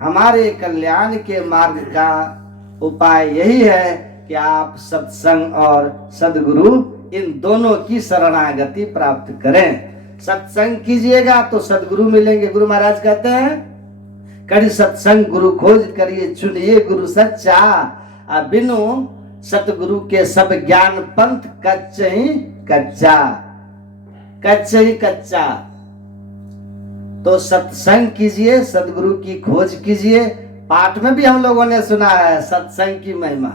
हमारे कल्याण के मार्ग का उपाय यही है कि आप सत्संग और सद्गुरु इन दोनों की शरणागति प्राप्त करें। सत्संग कीजिएगा तो सद्गुरु मिलेंगे। गुरु महाराज कहते हैं, कड़ी सत्संग गुरु खोज करिए, चुनिए गुरु सच्चा, बिनु सतगुरु के सब ज्ञान पंथ कच्चे ही कच्चा, कच्चे ही कच्चा। तो सत्संग कीजिए, सदगुरु की खोज कीजिए। पाठ में भी हम लोगों ने सुना है सत्संग की महिमा,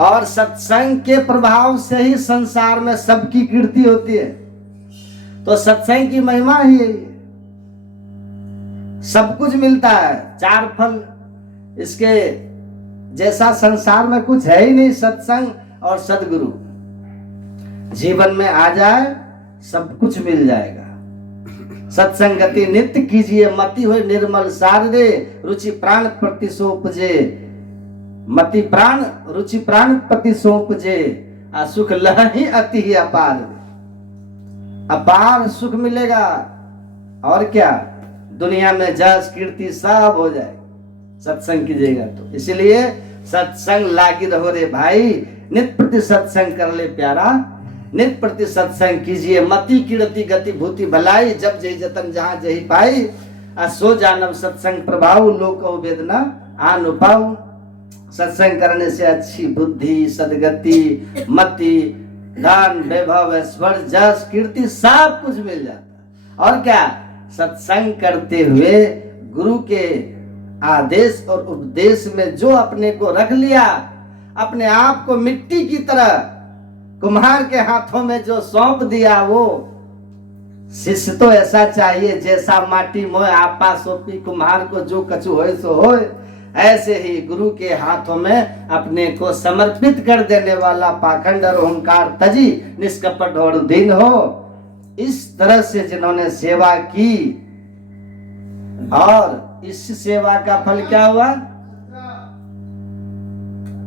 और सत्संग के प्रभाव से ही संसार में सबकी कीर्ति होती है। तो सत्संग की महिमा ही है, सब कुछ मिलता है, चार फल। इसके जैसा संसार में कुछ है ही नहीं। सत्संग और सदगुरु जीवन में आ जाए, सब कुछ मिल जाएगा। सत्संगति नित्य कीजिए, मति हो निर्मल सारे, रुचि प्राण प्रति सौंपजे, मति प्राण रुचि प्राण प्रति सौंपजे, आ सुख लहि अति ही अपार, अपार सुख मिलेगा। और क्या, दुनिया में जस कीर्ति सब हो जाए सत्संग कीजिएगा तो। इसलिए सत्संग लागी रहो रे भाई, नित्य प्रति सत्संग कर ले प्यारा, नित्य प्रति सत्संग कीजिए। मति कीर्ति गति भूति भलाई, जब जही जतन जहां जही पाई, सो जानव सत्संग प्रभाव, लोक वेदना आन पाऊ। सत्संग करने से अच्छी बुद्धि, सदगति, मति, धन, वैभव, ऐश्वर्य, जस कीर्ति सब कुछ मिल जाता है। और क्या, सत्संग करते हुए गुरु के आदेश और उपदेश में जो अपने को रख लिया, अपने आप को मिट्टी की तरह कुम्हार के हाथों में जो सौंप दिया, वो शिष्य तो ऐसा चाहिए जैसा माटी मोय आपा सौंपी कुम्हार को, जो कछु होए सो होए। ऐसे ही गुरु के हाथों में अपने को समर्पित कर देने वाला पाखंड और ओंकार तजी निष्कपट और दीन हो। इस तरह से जिन्होंने सेवा की, और इस सेवा का फल क्या हुआ,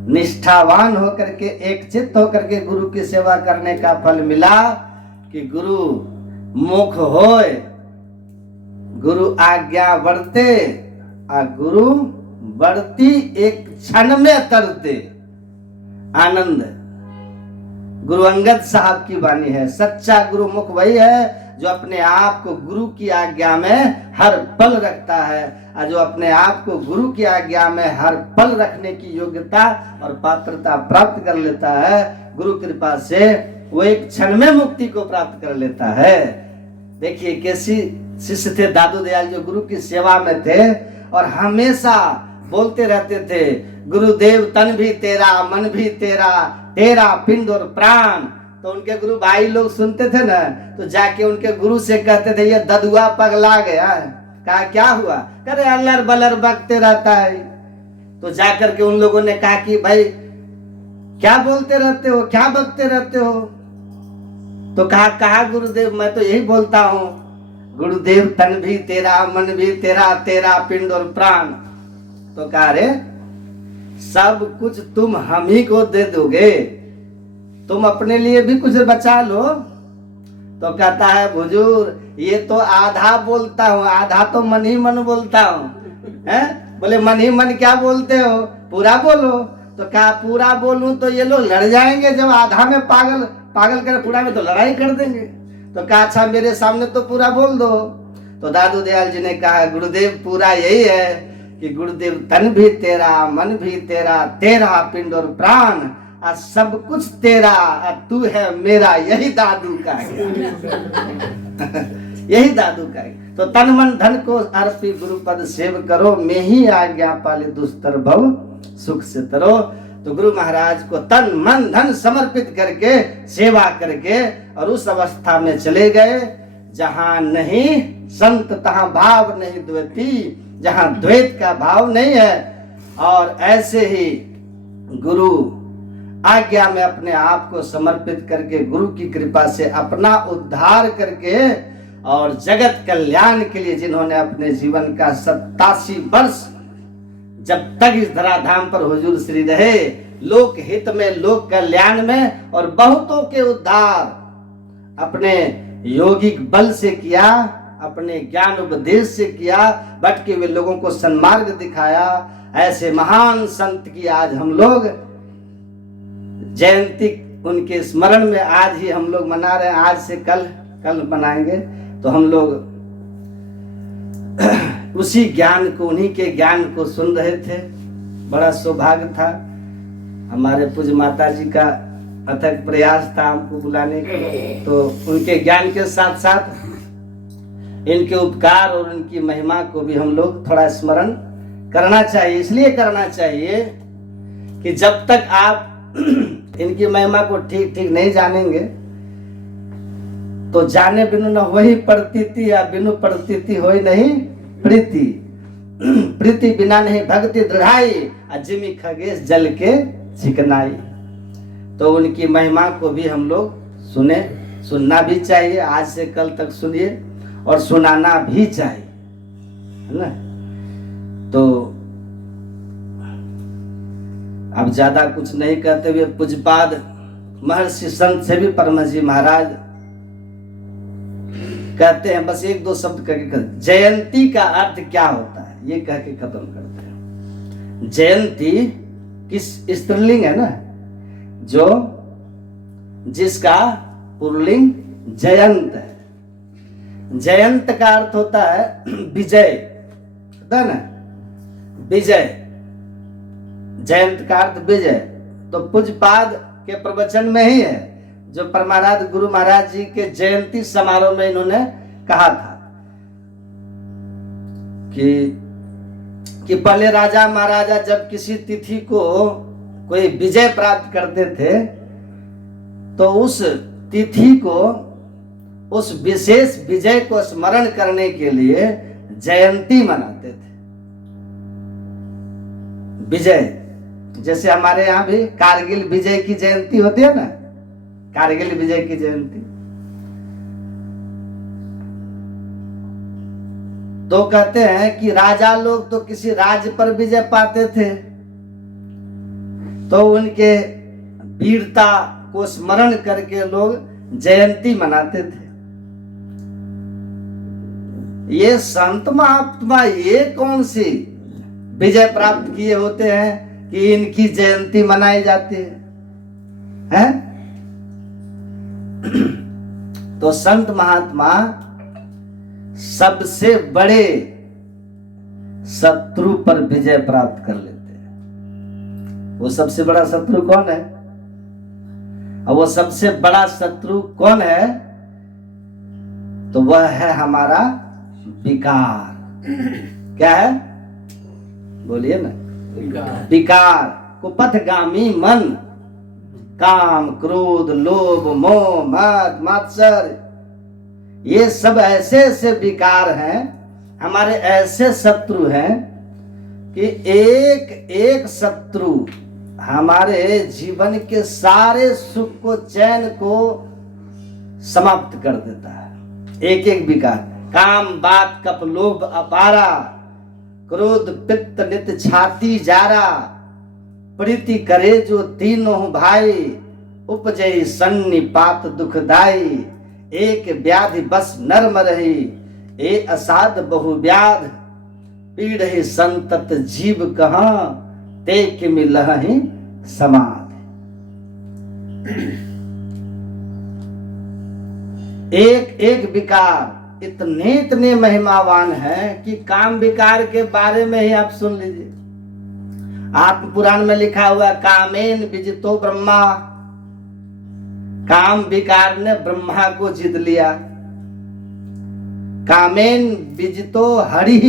निष्ठावान होकर के, एक चित्त होकर के गुरु की सेवा करने का फल मिला कि गुरु मुख होए, गुरु आज्ञा बढ़ते, गुरु बढ़ती एक क्षण में तरते। आनंद गुरु अंगद साहब की वाणी है। सच्चा गुरु मुख वही है जो अपने आप को गुरु की आज्ञा में हर पल रखता है, और जो अपने आप को गुरु की आज्ञा में हर पल रखने की योग्यता और पात्रता प्राप्त कर लेता है, गुरु कृपा से वो एक क्षण में मुक्ति को प्राप्त कर लेता है। देखिए कैसी शिष्य थे दादू दयाल, जो गुरु की सेवा में थे और हमेशा बोलते रहते थे, गुरुदेव तन भी तेरा, मन भी तेरा, तेरा पिंड और प्राण। तो उनके गुरु भाई लोग सुनते थे ना, तो जाके उनके गुरु से कहते थे, ये ददुआ पगला गया है। कहा क्या हुआ, करे अल्लर बलर बकते रहता है। तो जाकर के उन लोगों ने कहा कि भाई क्या बोलते रहते हो, क्या बकते रहते हो। तो कहा गुरुदेव मैं तो यही बोलता हूँ, गुरुदेव तन भी तेरा, मन भी तेरा, तेरा पिंड और प्राण। तो कहा रे सब कुछ तुम हम ही को दे दोगे, तुम अपने लिए भी कुछ बचा लो। तो कहता है हुजूर ये तो आधा बोलता हूँ, आधा तो मन ही मन बोलता हूँ। हैं? बोले मन ही मन क्या बोलते हो, पूरा बोलो। तो कहा पूरा बोलूं तो ये लोग लड़ जाएंगे, जब आधा में पागल कर पूरा में तो लड़ाई कर देंगे। तो कहा अच्छा मेरे सामने तो पूरा बोल दो। तो दादू दयाल जी ने कहा गुरुदेव पूरा यही है कि गुरुदेव तन भी तेरा, मन भी तेरा, तेरा पिंड और प्राण, सब कुछ तेरा, तू है मेरा, यही दादू का है। यही दादू का है। तो तन मन धन को अर्पी गुरु पद सेव करो, मैं ही आज्ञा पाले दुस्तर भव सुख से तरो। तो गुरु महाराज को तन मन धन समर्पित करके सेवा करके और उस अवस्था में चले गए जहां नहीं संत तहां भाव नहीं द्वैती, जहां द्वैत का भाव नहीं है। और ऐसे ही गुरु आज्ञा में अपने आप को समर्पित करके गुरु की कृपा से अपना उद्धार करके और जगत कल्याण के लिए जिन्होंने अपने जीवन का 87 वर्ष जब तक इस धराधाम पर हुजूर श्री रहे, लोक हित में, लोक कल्याण में और बहुतों के उद्धार अपने योगिक बल से किया, अपने ज्ञान उपदेश से किया, भटके हुए लोगों को सन्मार्ग दिखाया। ऐसे महान संत की आज हम लोग जयंती उनके स्मरण में आज ही हम लोग मना रहे हैं। आज से कल मनाएंगे। तो हम लोग उसी ज्ञान को, उन्हीं के ज्ञान को सुन रहे थे। बड़ा सौभाग्य था। हमारे पूज्य माता जी का अथक प्रयास था हमको बुलाने का। तो उनके ज्ञान के साथ साथ इनके उपकार और उनकी महिमा को भी हम लोग थोड़ा स्मरण करना चाहिए। इसलिए करना चाहिए कि जब तक आप इनकी महिमा को ठीक ठीक नहीं जानेंगे तो जाने बिनु न वही प्रतीति, या बिनु प्रतीति होई नहीं प्रीति, प्रीति बिना नहीं भक्ति दृढ़ाई, जिमी खगेश जल के चिकनाई। तो उनकी महिमा को भी हम लोग सुनना भी चाहिए। आज से कल तक सुनिए और सुनाना भी चाहिए, है ना। तो अब ज्यादा कुछ नहीं कहते हुए पूज्यपाद महर्षि संत से भी परम जी महाराज कहते हैं, बस एक दो शब्द कह के जयंती का अर्थ क्या होता है ये कह के खत्म करते हैं। जयंती किस स्त्रीलिंग है ना, जो जिसका पुल्लिंग जयंत है। जयंत का अर्थ होता है विजय, होता है ना, विजय। जयंत का अर्थ विजय। तो पूज्यपाद के प्रवचन में ही है, जो परमाराध्य गुरु महाराज जी के जयंती समारोह में इन्होंने कहा था कि पहले राजा महाराजा जब किसी तिथि को कोई विजय प्राप्त करते थे तो उस तिथि को, उस विशेष विजय को स्मरण करने के लिए जयंती मनाते थे। विजय, जैसे हमारे यहाँ भी कारगिल विजय की जयंती होती है ना, कारगिल विजय की जयंती। तो कहते हैं कि राजा लोग तो किसी राज्य पर विजय पाते थे तो उनके वीरता को स्मरण करके लोग जयंती मनाते थे। ये संत महात्मा ये कौन सी विजय प्राप्त किए होते हैं कि इनकी जयंती मनाई जाती है? तो संत महात्मा सबसे बड़े शत्रु पर विजय प्राप्त कर लेते हैं। वो सबसे बड़ा शत्रु कौन है? और वो सबसे बड़ा शत्रु कौन है? तो वह है हमारा विकार। क्या है? बोलिए ना। विकार, कुपथगामी मन, काम, क्रोध, लोभ, मोह, मद, मात्सर्य, ये सब ऐसे ऐसे विकार हैं, हमारे ऐसे शत्रु हैं कि एक एक शत्रु हमारे जीवन के सारे सुख को, चैन को समाप्त कर देता है। एक एक विकार, काम, बात, कप, लोभ, अपारा, क्रोध, पित्त, नित, छाती, जारा, प्रीति करे जो तीनों भाई, उपजई सन्निपात दुखदाई, एक व्याधि बस नर्म रही, ए असाध बहु व्याध, पीड़हि संतत जीव कहाँ, ते कि मिलहि समाधि। एक एक विकार इतने इतने महिमावान हैं कि काम विकार के बारे में ही आप सुन लीजिए। आत्म पुराण में लिखा हुआ, कामेन विजितो ब्रह्मा, काम विकार ने ब्रह्मा को जीत लिया। कामेन विजितो हरि,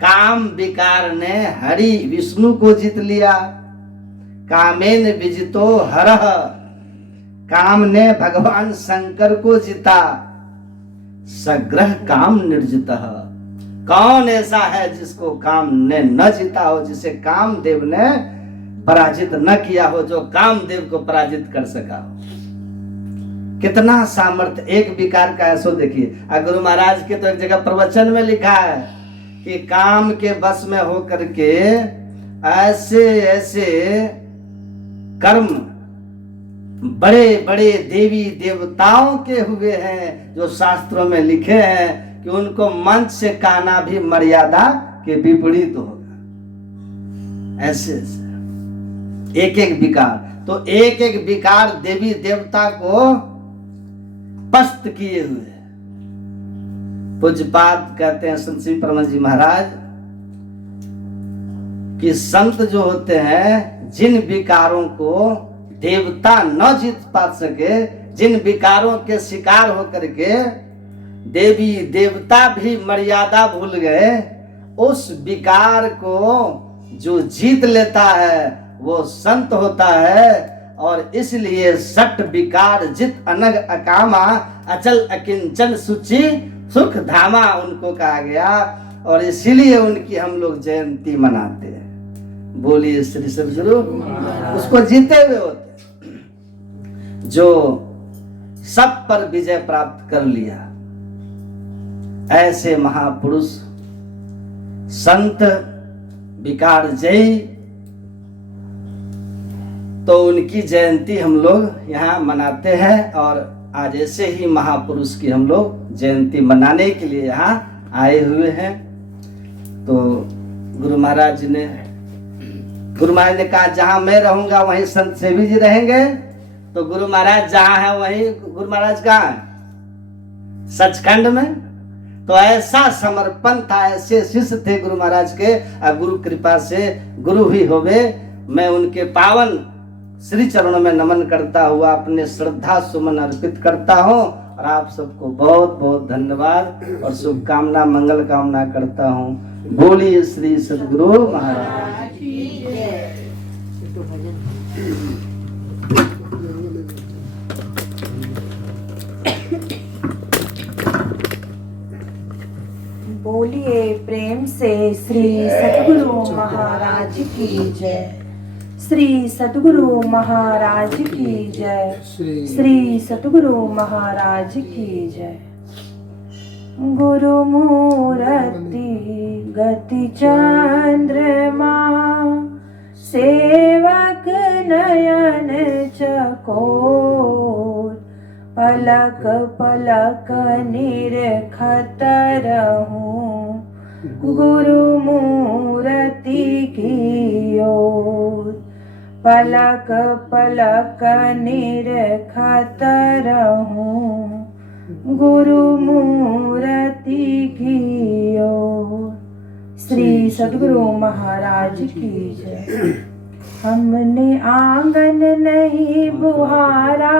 काम विकार ने हरि विष्णु को जीत लिया। कामेन विजितो हरः, काम ने भगवान शंकर को जीता। सग्रह काम निर्जितः, कौन ऐसा है जिसको काम ने न जीता हो, जिसे कामदेव ने पराजित न किया हो, जो कामदेव को पराजित कर सका हो। कितना सामर्थ्य एक विकार का है। सो देखिए, गुरु महाराज के तो एक जगह प्रवचन में लिखा है कि काम के बस में होकर के ऐसे ऐसे कर्म बड़े बड़े देवी देवताओं के हुए हैं, जो शास्त्रों में लिखे हैं कि उनको मंच से कहना भी मर्यादा के विपरीत होगा। ऐसे ऐसे एक एक विकार, तो एक एक विकार देवी देवता को पस्त किए हुए। पूज्यपाद कहते हैं संत श्री परम जी महाराज कि संत जो होते हैं, जिन विकारों को देवता न जीत पा सके, जिन विकारों के शिकार होकर के देवी देवता भी मर्यादा भूल गए, उस विकार को जो जीत लेता है वो संत होता है। और इसलिए सट विकार जित अनग अकामा, अचल अकिंचन सुचि सुख धामा उनको कहा गया। और इसीलिए उनकी हम लोग जयंती मनाते हैं। बोलिए श्री सद्गुरु। उसको जीते हुए होते, जो सब पर विजय प्राप्त कर लिया। ऐसे महापुरुष संत विकार जय, तो उनकी जयंती हम लोग यहाँ मनाते हैं। और आज ऐसे ही महापुरुष की हम लोग जयंती मनाने के लिए यहाँ आए हुए हैं। तो गुरु महाराज ने कहा जहाँ मैं रहूंगा वहीं संत सेवी जी रहेंगे। तो गुरु महाराज जहाँ है वहीं गुरु महाराज कहाँ है? सचखंड में। तो ऐसा समर्पण था, ऐसे शिष्य थे गुरु महाराज के। और गुरु कृपा से गुरु ही होवे। मैं उनके पावन श्री चरणों में नमन करता हुआ अपने श्रद्धा सुमन अर्पित करता हूँ। और आप सबको बहुत बहुत धन्यवाद और शुभकामना मंगल कामना करता हूँ। बोलिए श्री सद्गुरु महाराज की जय। बोलिए प्रेम से श्री सद्गुरु महाराज की जय। श्री सद्गुरु महाराज की जय। श्री सद्गुरु महाराज की जय। गुरु मूर्ति गति चंद्रमा, सेवक नयन चकोर, पलक पलक निरखत रहूं गुरु मूर्ति की ओर। पलक पलक निरखत रहूं गुरु मूर्ति की ओर। श्री सद्गुरु महाराज की जय। हमने आंगन नहीं बुहारा,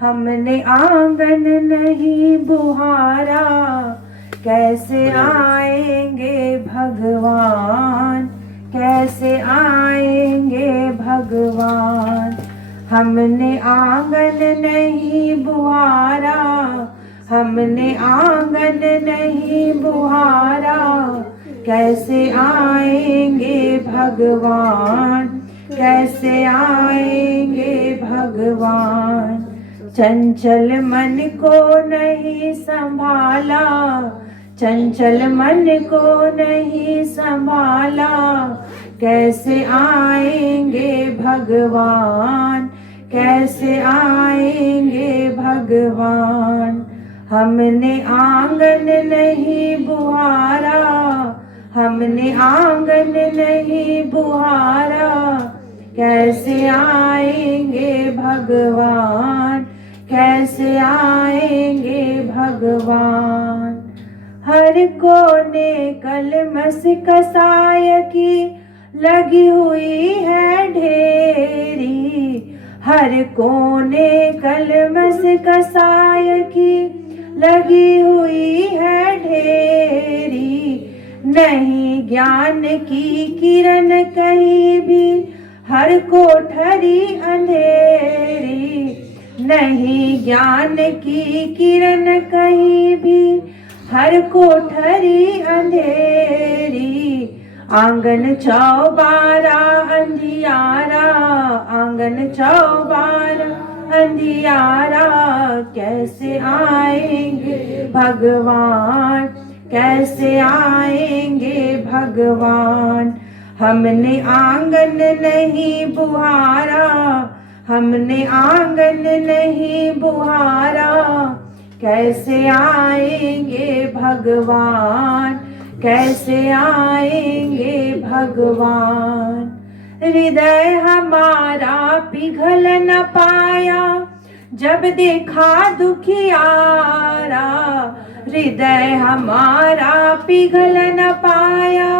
हमने आंगन नहीं बुहारा, कैसे आएंगे भगवान, कैसे आएंगे भगवान। हमने आंगन नहीं बुहारा, हमने आंगन नहीं बुहारा, कैसे आएंगे भगवान, कैसे आएंगे भगवान। चंचल मन को नहीं संभाला, चंचल मन को नहीं संभाला, कैसे आएंगे भगवान, कैसे आएंगे भगवान। हमने आंगन नहीं बुहारा, हमने आंगन नहीं बुहारा, कैसे आएंगे भगवान, कैसे आएंगे भगवान। हर कोने कलमस कसाय की लगी हुई है ढेरी, हर कोने कलमस कसाय की लगी हुई है ढेरी। नहीं ज्ञान की किरण कहीं भी, हर कोठरी अंधेरी। नहीं ज्ञान की किरण कहीं भी, हर कोठरी अंधेरी। आंगन चौबारा अंधियारा, आंगन चौबारा अंधियारा, कैसे आएंगे भगवान, कैसे आएंगे भगवान। हमने आंगन नहीं बुहारा, हमने आंगन नहीं बुहारा, कैसे आएंगे भगवान, कैसे आएंगे भगवान। हृदय हमारा पिघल न पाया जब देखा दुखियारा, हृदय हमारा पिघल न पाया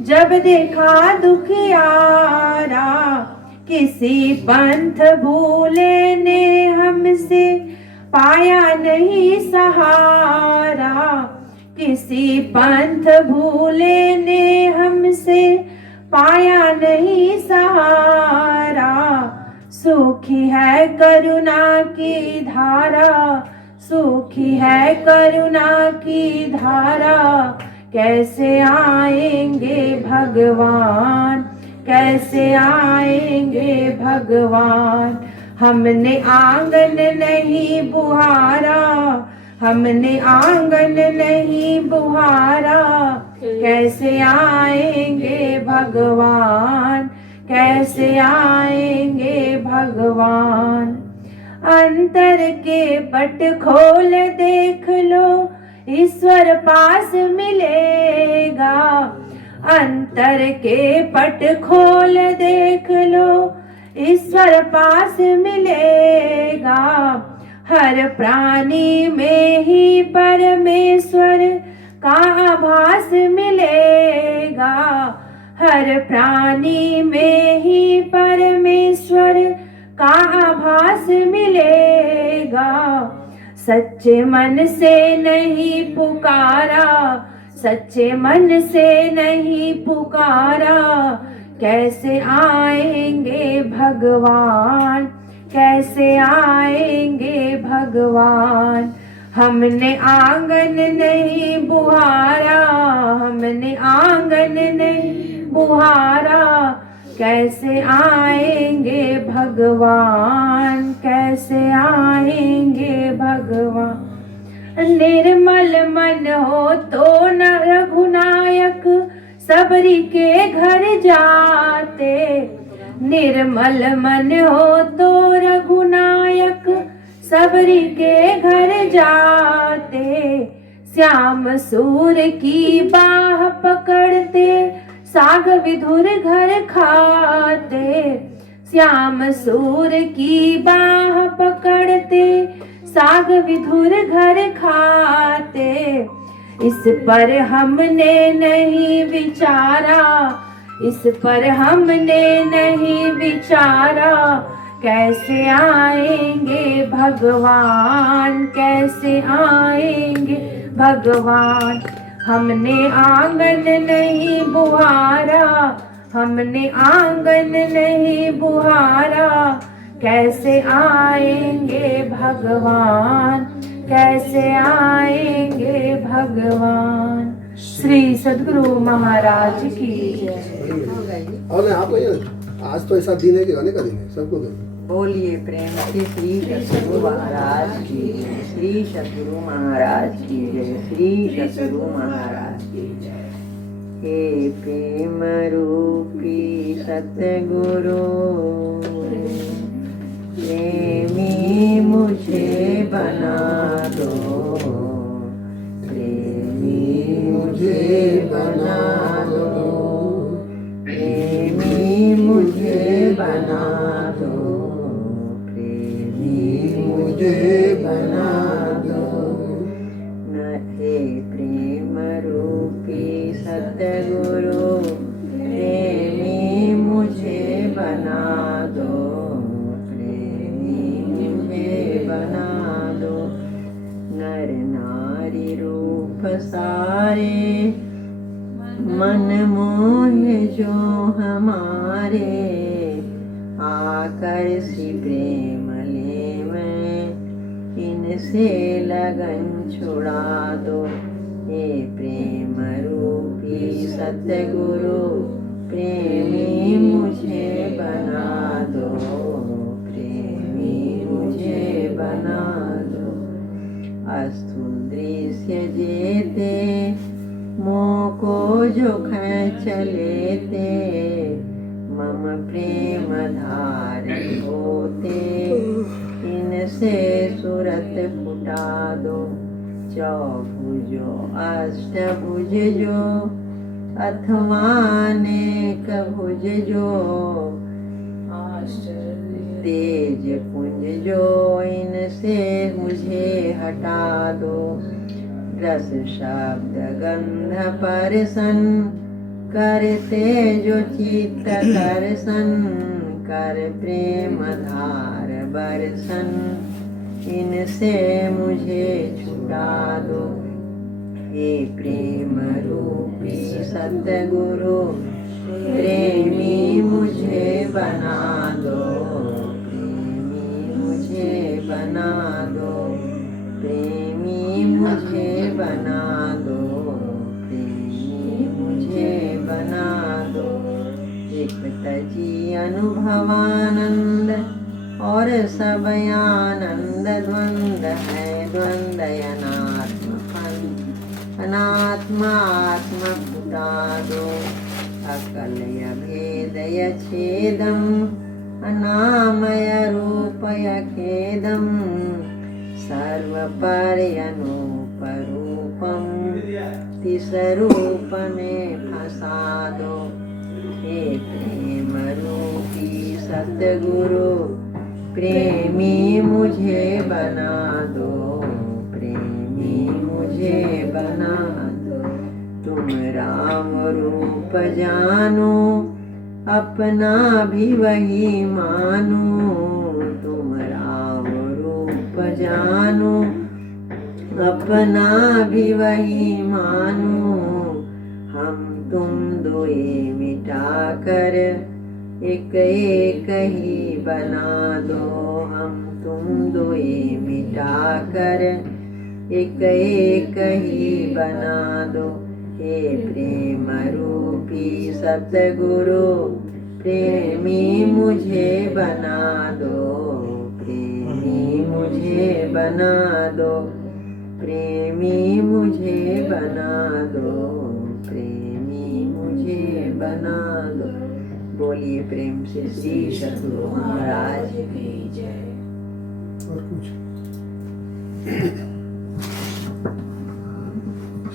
जब देखा दुखियारा। किसी पंथ भूले ने हमसे पाया नहीं सहारा, किसी पंथ भूले ने हमसे पाया नहीं सहारा। सूखी है करुणा की धारा, सूखी है करुणा की धारा, कैसे आएंगे भगवान, कैसे आएंगे भगवान। हमने आंगन नहीं बुहारा, हमने आंगन नहीं बुहारा, कैसे आएंगे भगवान, कैसे आएंगे भगवान। अंतर के पट खोल देख लो, ईश्वर पास मिलेगा। अंतर के पट खोल देख लो, ईश्वर पास मिलेगा। हर प्राणी में ही परमेश्वर का आभास मिलेगा। हर प्राणी में ही परमेश्वर का आभास मिलेगा। सच्चे मन से नहीं पुकारा, सच्चे मन से नहीं पुकारा, कैसे आएंगे भगवान, कैसे आएंगे भगवान। हमने आंगन नहीं बुहारा, हमने आंगन नहीं बुहारा, कैसे आएंगे भगवान, कैसे आएंगे भगवान। निर्मल मन हो तो न रघुनायक सबरी के घर जाते। निर्मल मन हो तो रघुनायक सबरी के घर जाते। श्याम सूर की बाह पकड़ते, साग विधुर घर खाते। श्याम सूर की बाह पकड़ते, साग विधुर घर खाते। इस पर हमने नहीं विचारा, इस पर हमने नहीं विचारा, कैसे आएंगे भगवान, कैसे आएंगे भगवान। हमने आंगन नहीं बुहारा, हमने आंगन नहीं बुहारा, कैसे आएंगे भगवान, कैसे आएंगे भगवान। श्री सद्गुरु महाराज की जय। और आपको आज तो ऐसा दिन है कि आने का दिन है सबको दिन। बोलिए प्रेम से श्री सद्गुरु महाराज की जय, श्री सद्गुरु महाराज की जय, श्री सद्गुरु महाराज की जय। हे प्रेम रूपी सतगुरु, प्रेमी मुझे बना दो, प्रेमी मुझे बना दो, प्रेमी मुझे बना दो, प्रेमी मुझे बना दो। न हे प्रेम रूपी सतगुरु, प्रेमी मुझे बना दो, बना दो। नर नारी रूप सारे, मन मोह जो हमारे, आकर सी प्रेम ले मैं, इनसे लगन छुड़ा दो। हे प्रेम रूपी सतगुरु, प्रेमी मुझे बना दो, मुझे बना दो। अस्थूल दृश्य जेते, मोह को जो खींच लेते, मम प्रेम धार होते, इनसे सुरत फुटा दो। चौभुजो अष्टभुज जो, अथवा अनेक भुज जो, तेज पुंज जो, इनसे मुझे हटा दो। रस शब्द गंध परसन, करते जो चित्त करसन, कर प्रेम धार बरसन, इनसे मुझे छुड़ा दो। हे प्रेम रूपी सतगुरु, प्रेमी मुझे बना दो, प्रेमी मुझे बना दो, प्रेमी मुझे बना दो, प्रेमी मुझे बना दो। एक तजी अनुभवानंद और सब आनंद द्वंद है अनात्मात्मकुटादो अकलय भेदय छेदम अनामय रूपय खेदम सर्वपर्यनुपरूपम तिसरूप में फंसा दो। हे प्रेम रूपी सतगुरु प्रेमी मुझे बना दो, प्रेमी मुझे बना दो। तुम राम रूप जानो अपना भी वही मानो, तुम राम रूप जानो अपना भी वही मानो। हम तुम दोए मिटा कर एक एक ही बना दो, हम तुम दोए मिटा कर एक एक ही बना दो। हे प्रेम रूपी सतगुरु प्रेमी मुझे बना दो, प्रेमी मुझे बना दो, प्रेमी मुझे बना दो, प्रेमी मुझे बना दो। बोलिए प्रेम से श्री सतगुरु महाराज की जय। और कुछ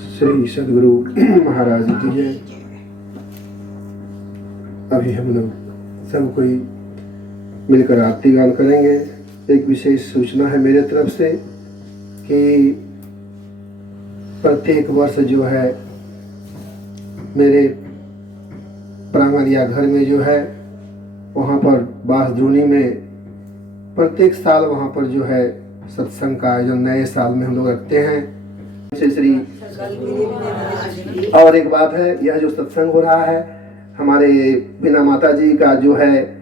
श्री सदगुरु महाराज की जय। अभी हम लोग सब कोई मिलकर आरती गान करेंगे। एक विशेष सूचना है मेरे तरफ से कि प्रत्येक वर्ष जो है मेरे प्रांगण या घर में जो है वहाँ पर बांसद्रोणी में प्रत्येक साल वहाँ पर जो है सत्संग का आयोजन नए साल में हम लोग रखते हैं। श्री और एक बात है, यह जो सत्संग हो रहा है हमारे बिना माता जी का जो है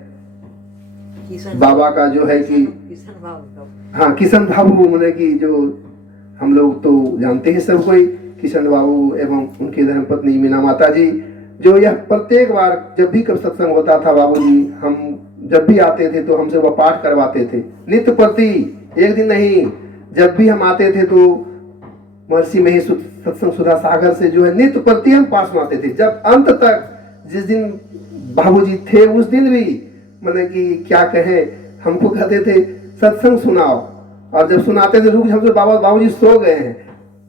बाबा का जो है कि हाँ किशन बाबू मैंने की जो हम लोग तो जानते हैं सब कोई, किशन बाबू एवं उनकी धर्मपत्नी मीना माता जी, जो यह प्रत्येक बार जब भी कब सत्संग होता था बाबूजी हम जब भी आते थे तो हमसे वह पाठ करवाते थे नित्य प्रति। एक दिन नहीं, जब भी हम आते थे तो महर्षि में ही सत्संग सुधा सागर से जो है नित्य प्रति हम पाठ सुनाते थे। जब अंत तक जिस दिन बाबूजी थे उस दिन भी मैंने कि क्या कहे हमको कहते थे सत्संग सुनाओ, और जब सुनाते थे रुक हमसे बाबूजी सो गए हैं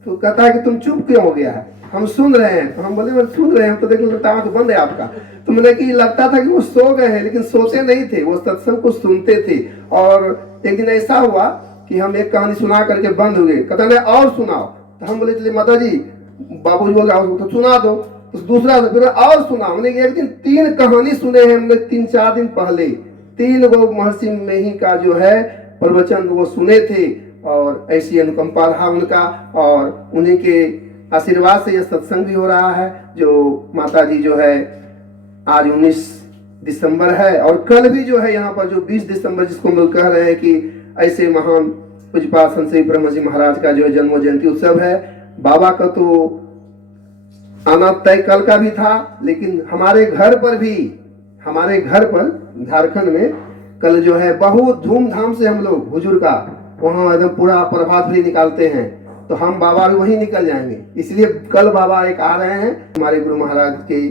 तो कहता है कि तुम चुप क्यों हो गया है, हम सुन रहे हैं। तो हम बोले मैं सुन रहे हैं, तो देखिए लगता तो बंद है आपका। तो मैंने कि लगता था कि वो सो गए हैं लेकिन सोते नहीं थे, वो सत्संग को सुनते थे। और एक दिन ऐसा हुआ कि हम एक कहानी सुना करके बंद हो गए, कहता नहीं और सुनाओ। तो हम बोले चलिए माता जी, बाबूजी बोल रहे तो सुना दो। तो दूसरा और सुना, हमने एक दिन 3 कहानी सुने हैं हमने 3-4 दिन पहले, 3 गो महर्षि में ही का जो है प्रवचन वो सुने थे। और ऐसी अनुकंपा रहा उनका, और उन्हीं के आशीर्वाद से यह सत्संग भी हो रहा है। जो माता जी जो है आज 19 दिसंबर है और कल भी जो है यहाँ पर जो 20 दिसंबर जिसको हम लोग कह रहे हैं कि ऐसे महान पूज्यपाद संत श्री ब्रह्म जी महाराज का जो है जन्म जयंती उत्सव है। बाबा का तो आना तय कल का भी था, लेकिन हमारे घर पर झारखंड में कल जो है बहुत धूमधाम से हम लोग हुजूर का वहाँ एकदम पूरा प्रभात भी निकालते हैं। तो हम बाबा भी वहीं निकल जाएंगे, इसलिए कल बाबा एक आ रहे हैं, हमारे गुरु महाराज के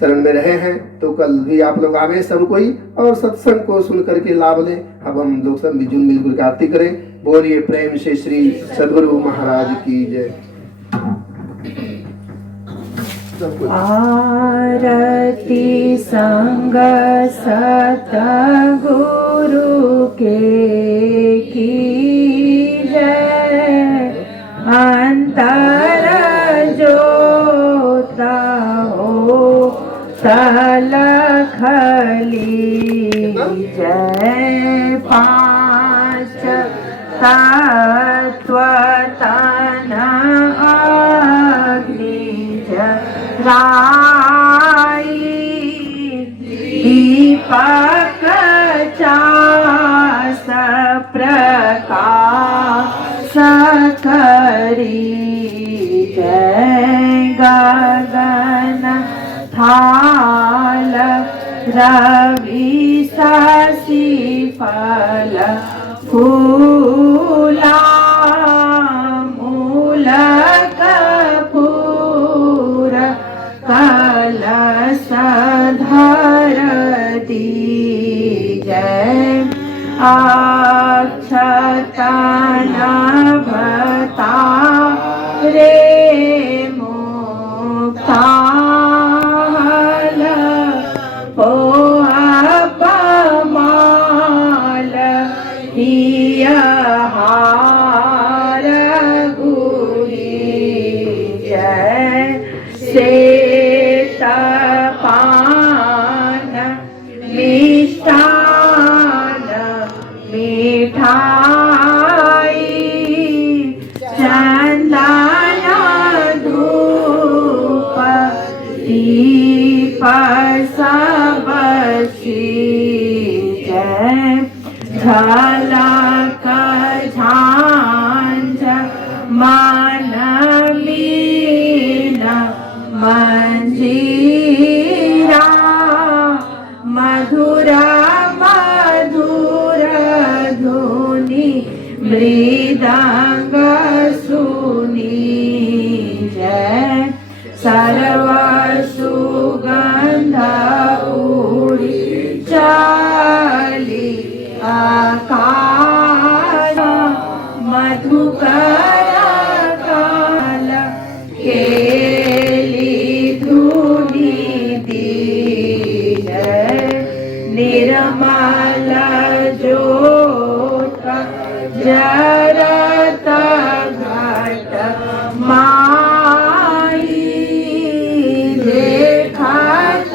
शरण में रहे हैं। तो कल भी आप लोग आवे सब कोई और सत्संग को सुन करके लाभ लें। अब हम लोग सब मिलजुल कर आरती करें। बोलिए प्रेम से श्री सदगुरु महाराज की जय। आरती संग सतगुरु के की जय। अंतर जोता हो सलखली जय। 5 तत्व तन अग्नि जराई। दीपक चास प्रकाश करी जय। गगन थाल रवि शशि फल फूला लभता रे मुक्ताल हो अपमाल हिया हार गुरी जय से पान मिष्टान मिठाई चंदना धूप दीप सब जय झलक झांझ मन मीन मंजीरा मधुर मधुर धुनि मृदंग सुनी जय सर्व सुगंध उड़ी चली आकाश मधुकर काल केली धुनी दीन निर्मल ज्योत जरत घट माई देखत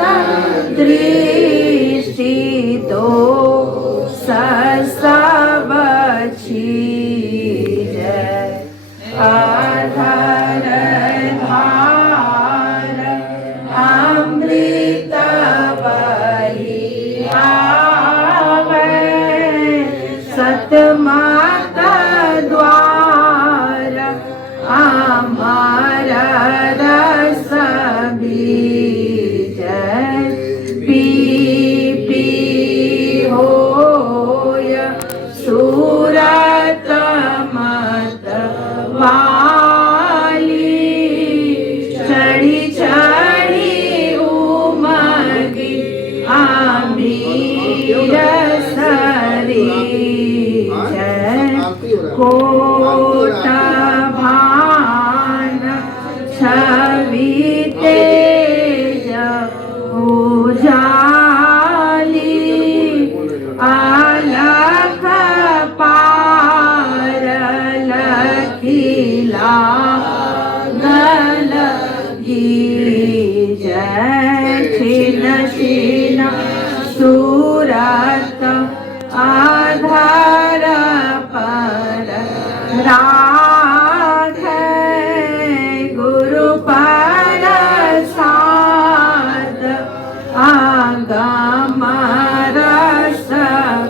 दृष्टि दो सब चीज आधार धार अमृत बही आवे सतमात द्वार अमर रस बीज पी पी होय सूरत मत वाली चढ़ी चढ़ी उमगी आमीर सरी जय कोट भान छवि तेज उजाली अलख पार लखीला गल जय छिन छिन सूरत आधार पर राधे गुरु पर साध आगम रस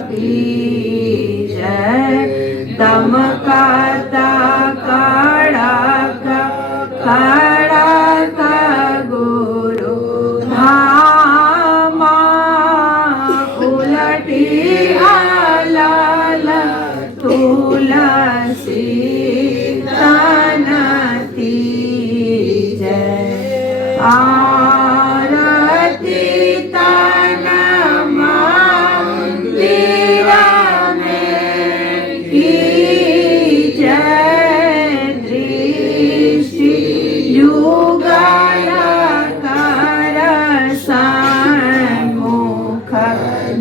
बीज दमकता कड़क कड़क गुरु धामा उलटी हलाल तुलसी तनती जय आरती तन मंदिर में की जय दृष्टि युगल कर सन्मुख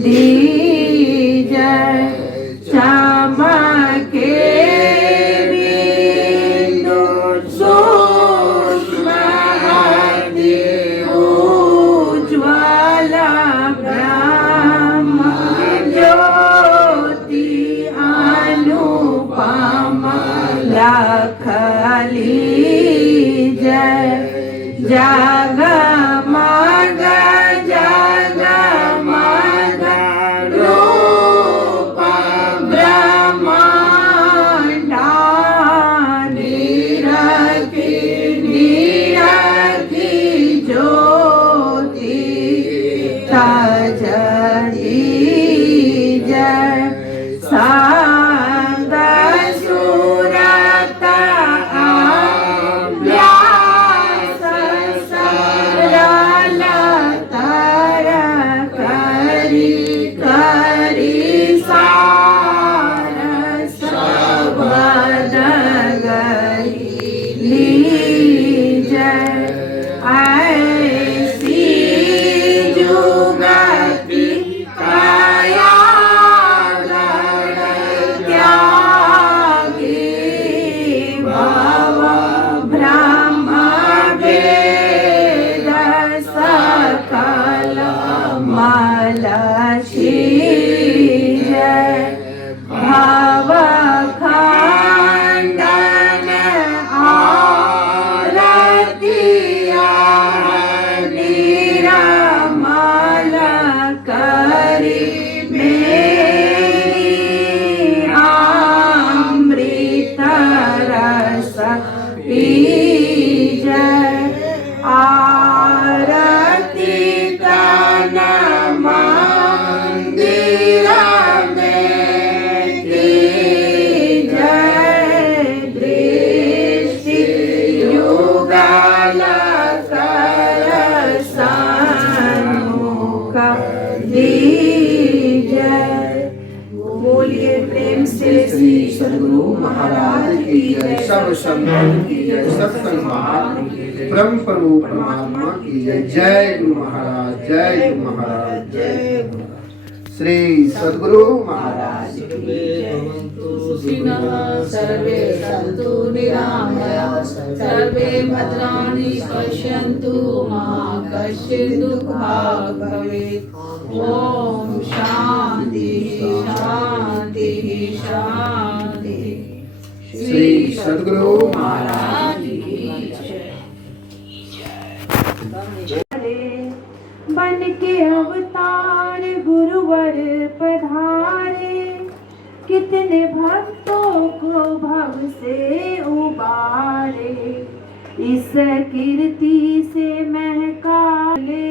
दीजय चमके बिंदु सूक्ष्म अति उज्ज्वल ब्रह्म ज्योति अनुपम लखली जय जगमग जगमग रूप ब्रह्मांडा निरखी निरखी ज्योति तजली जय संग सूरत अभ्यास की जय, सब संतन की जय, सत्संग महात्मा की जय, ब्रह्म प्रभु परमात्मा की जय। जय गुरु महाराज, जय गुरु महाराज, जय गुरु महाराज। श्री सद्गुरु महाराज की जय। सर्वे सन्तु निरामयाः सर्वे भद्राणि पश्यन्तु मा कश्चित् दुःखभाग् भवेत्। ॐ शान्ति शान्ति शान्ति। श्री सद्गुरु महाराज बन के अवतार गुरुवर पधारे, कितने भक्तों को भव से उबारे। इस कीर्ति से महका ले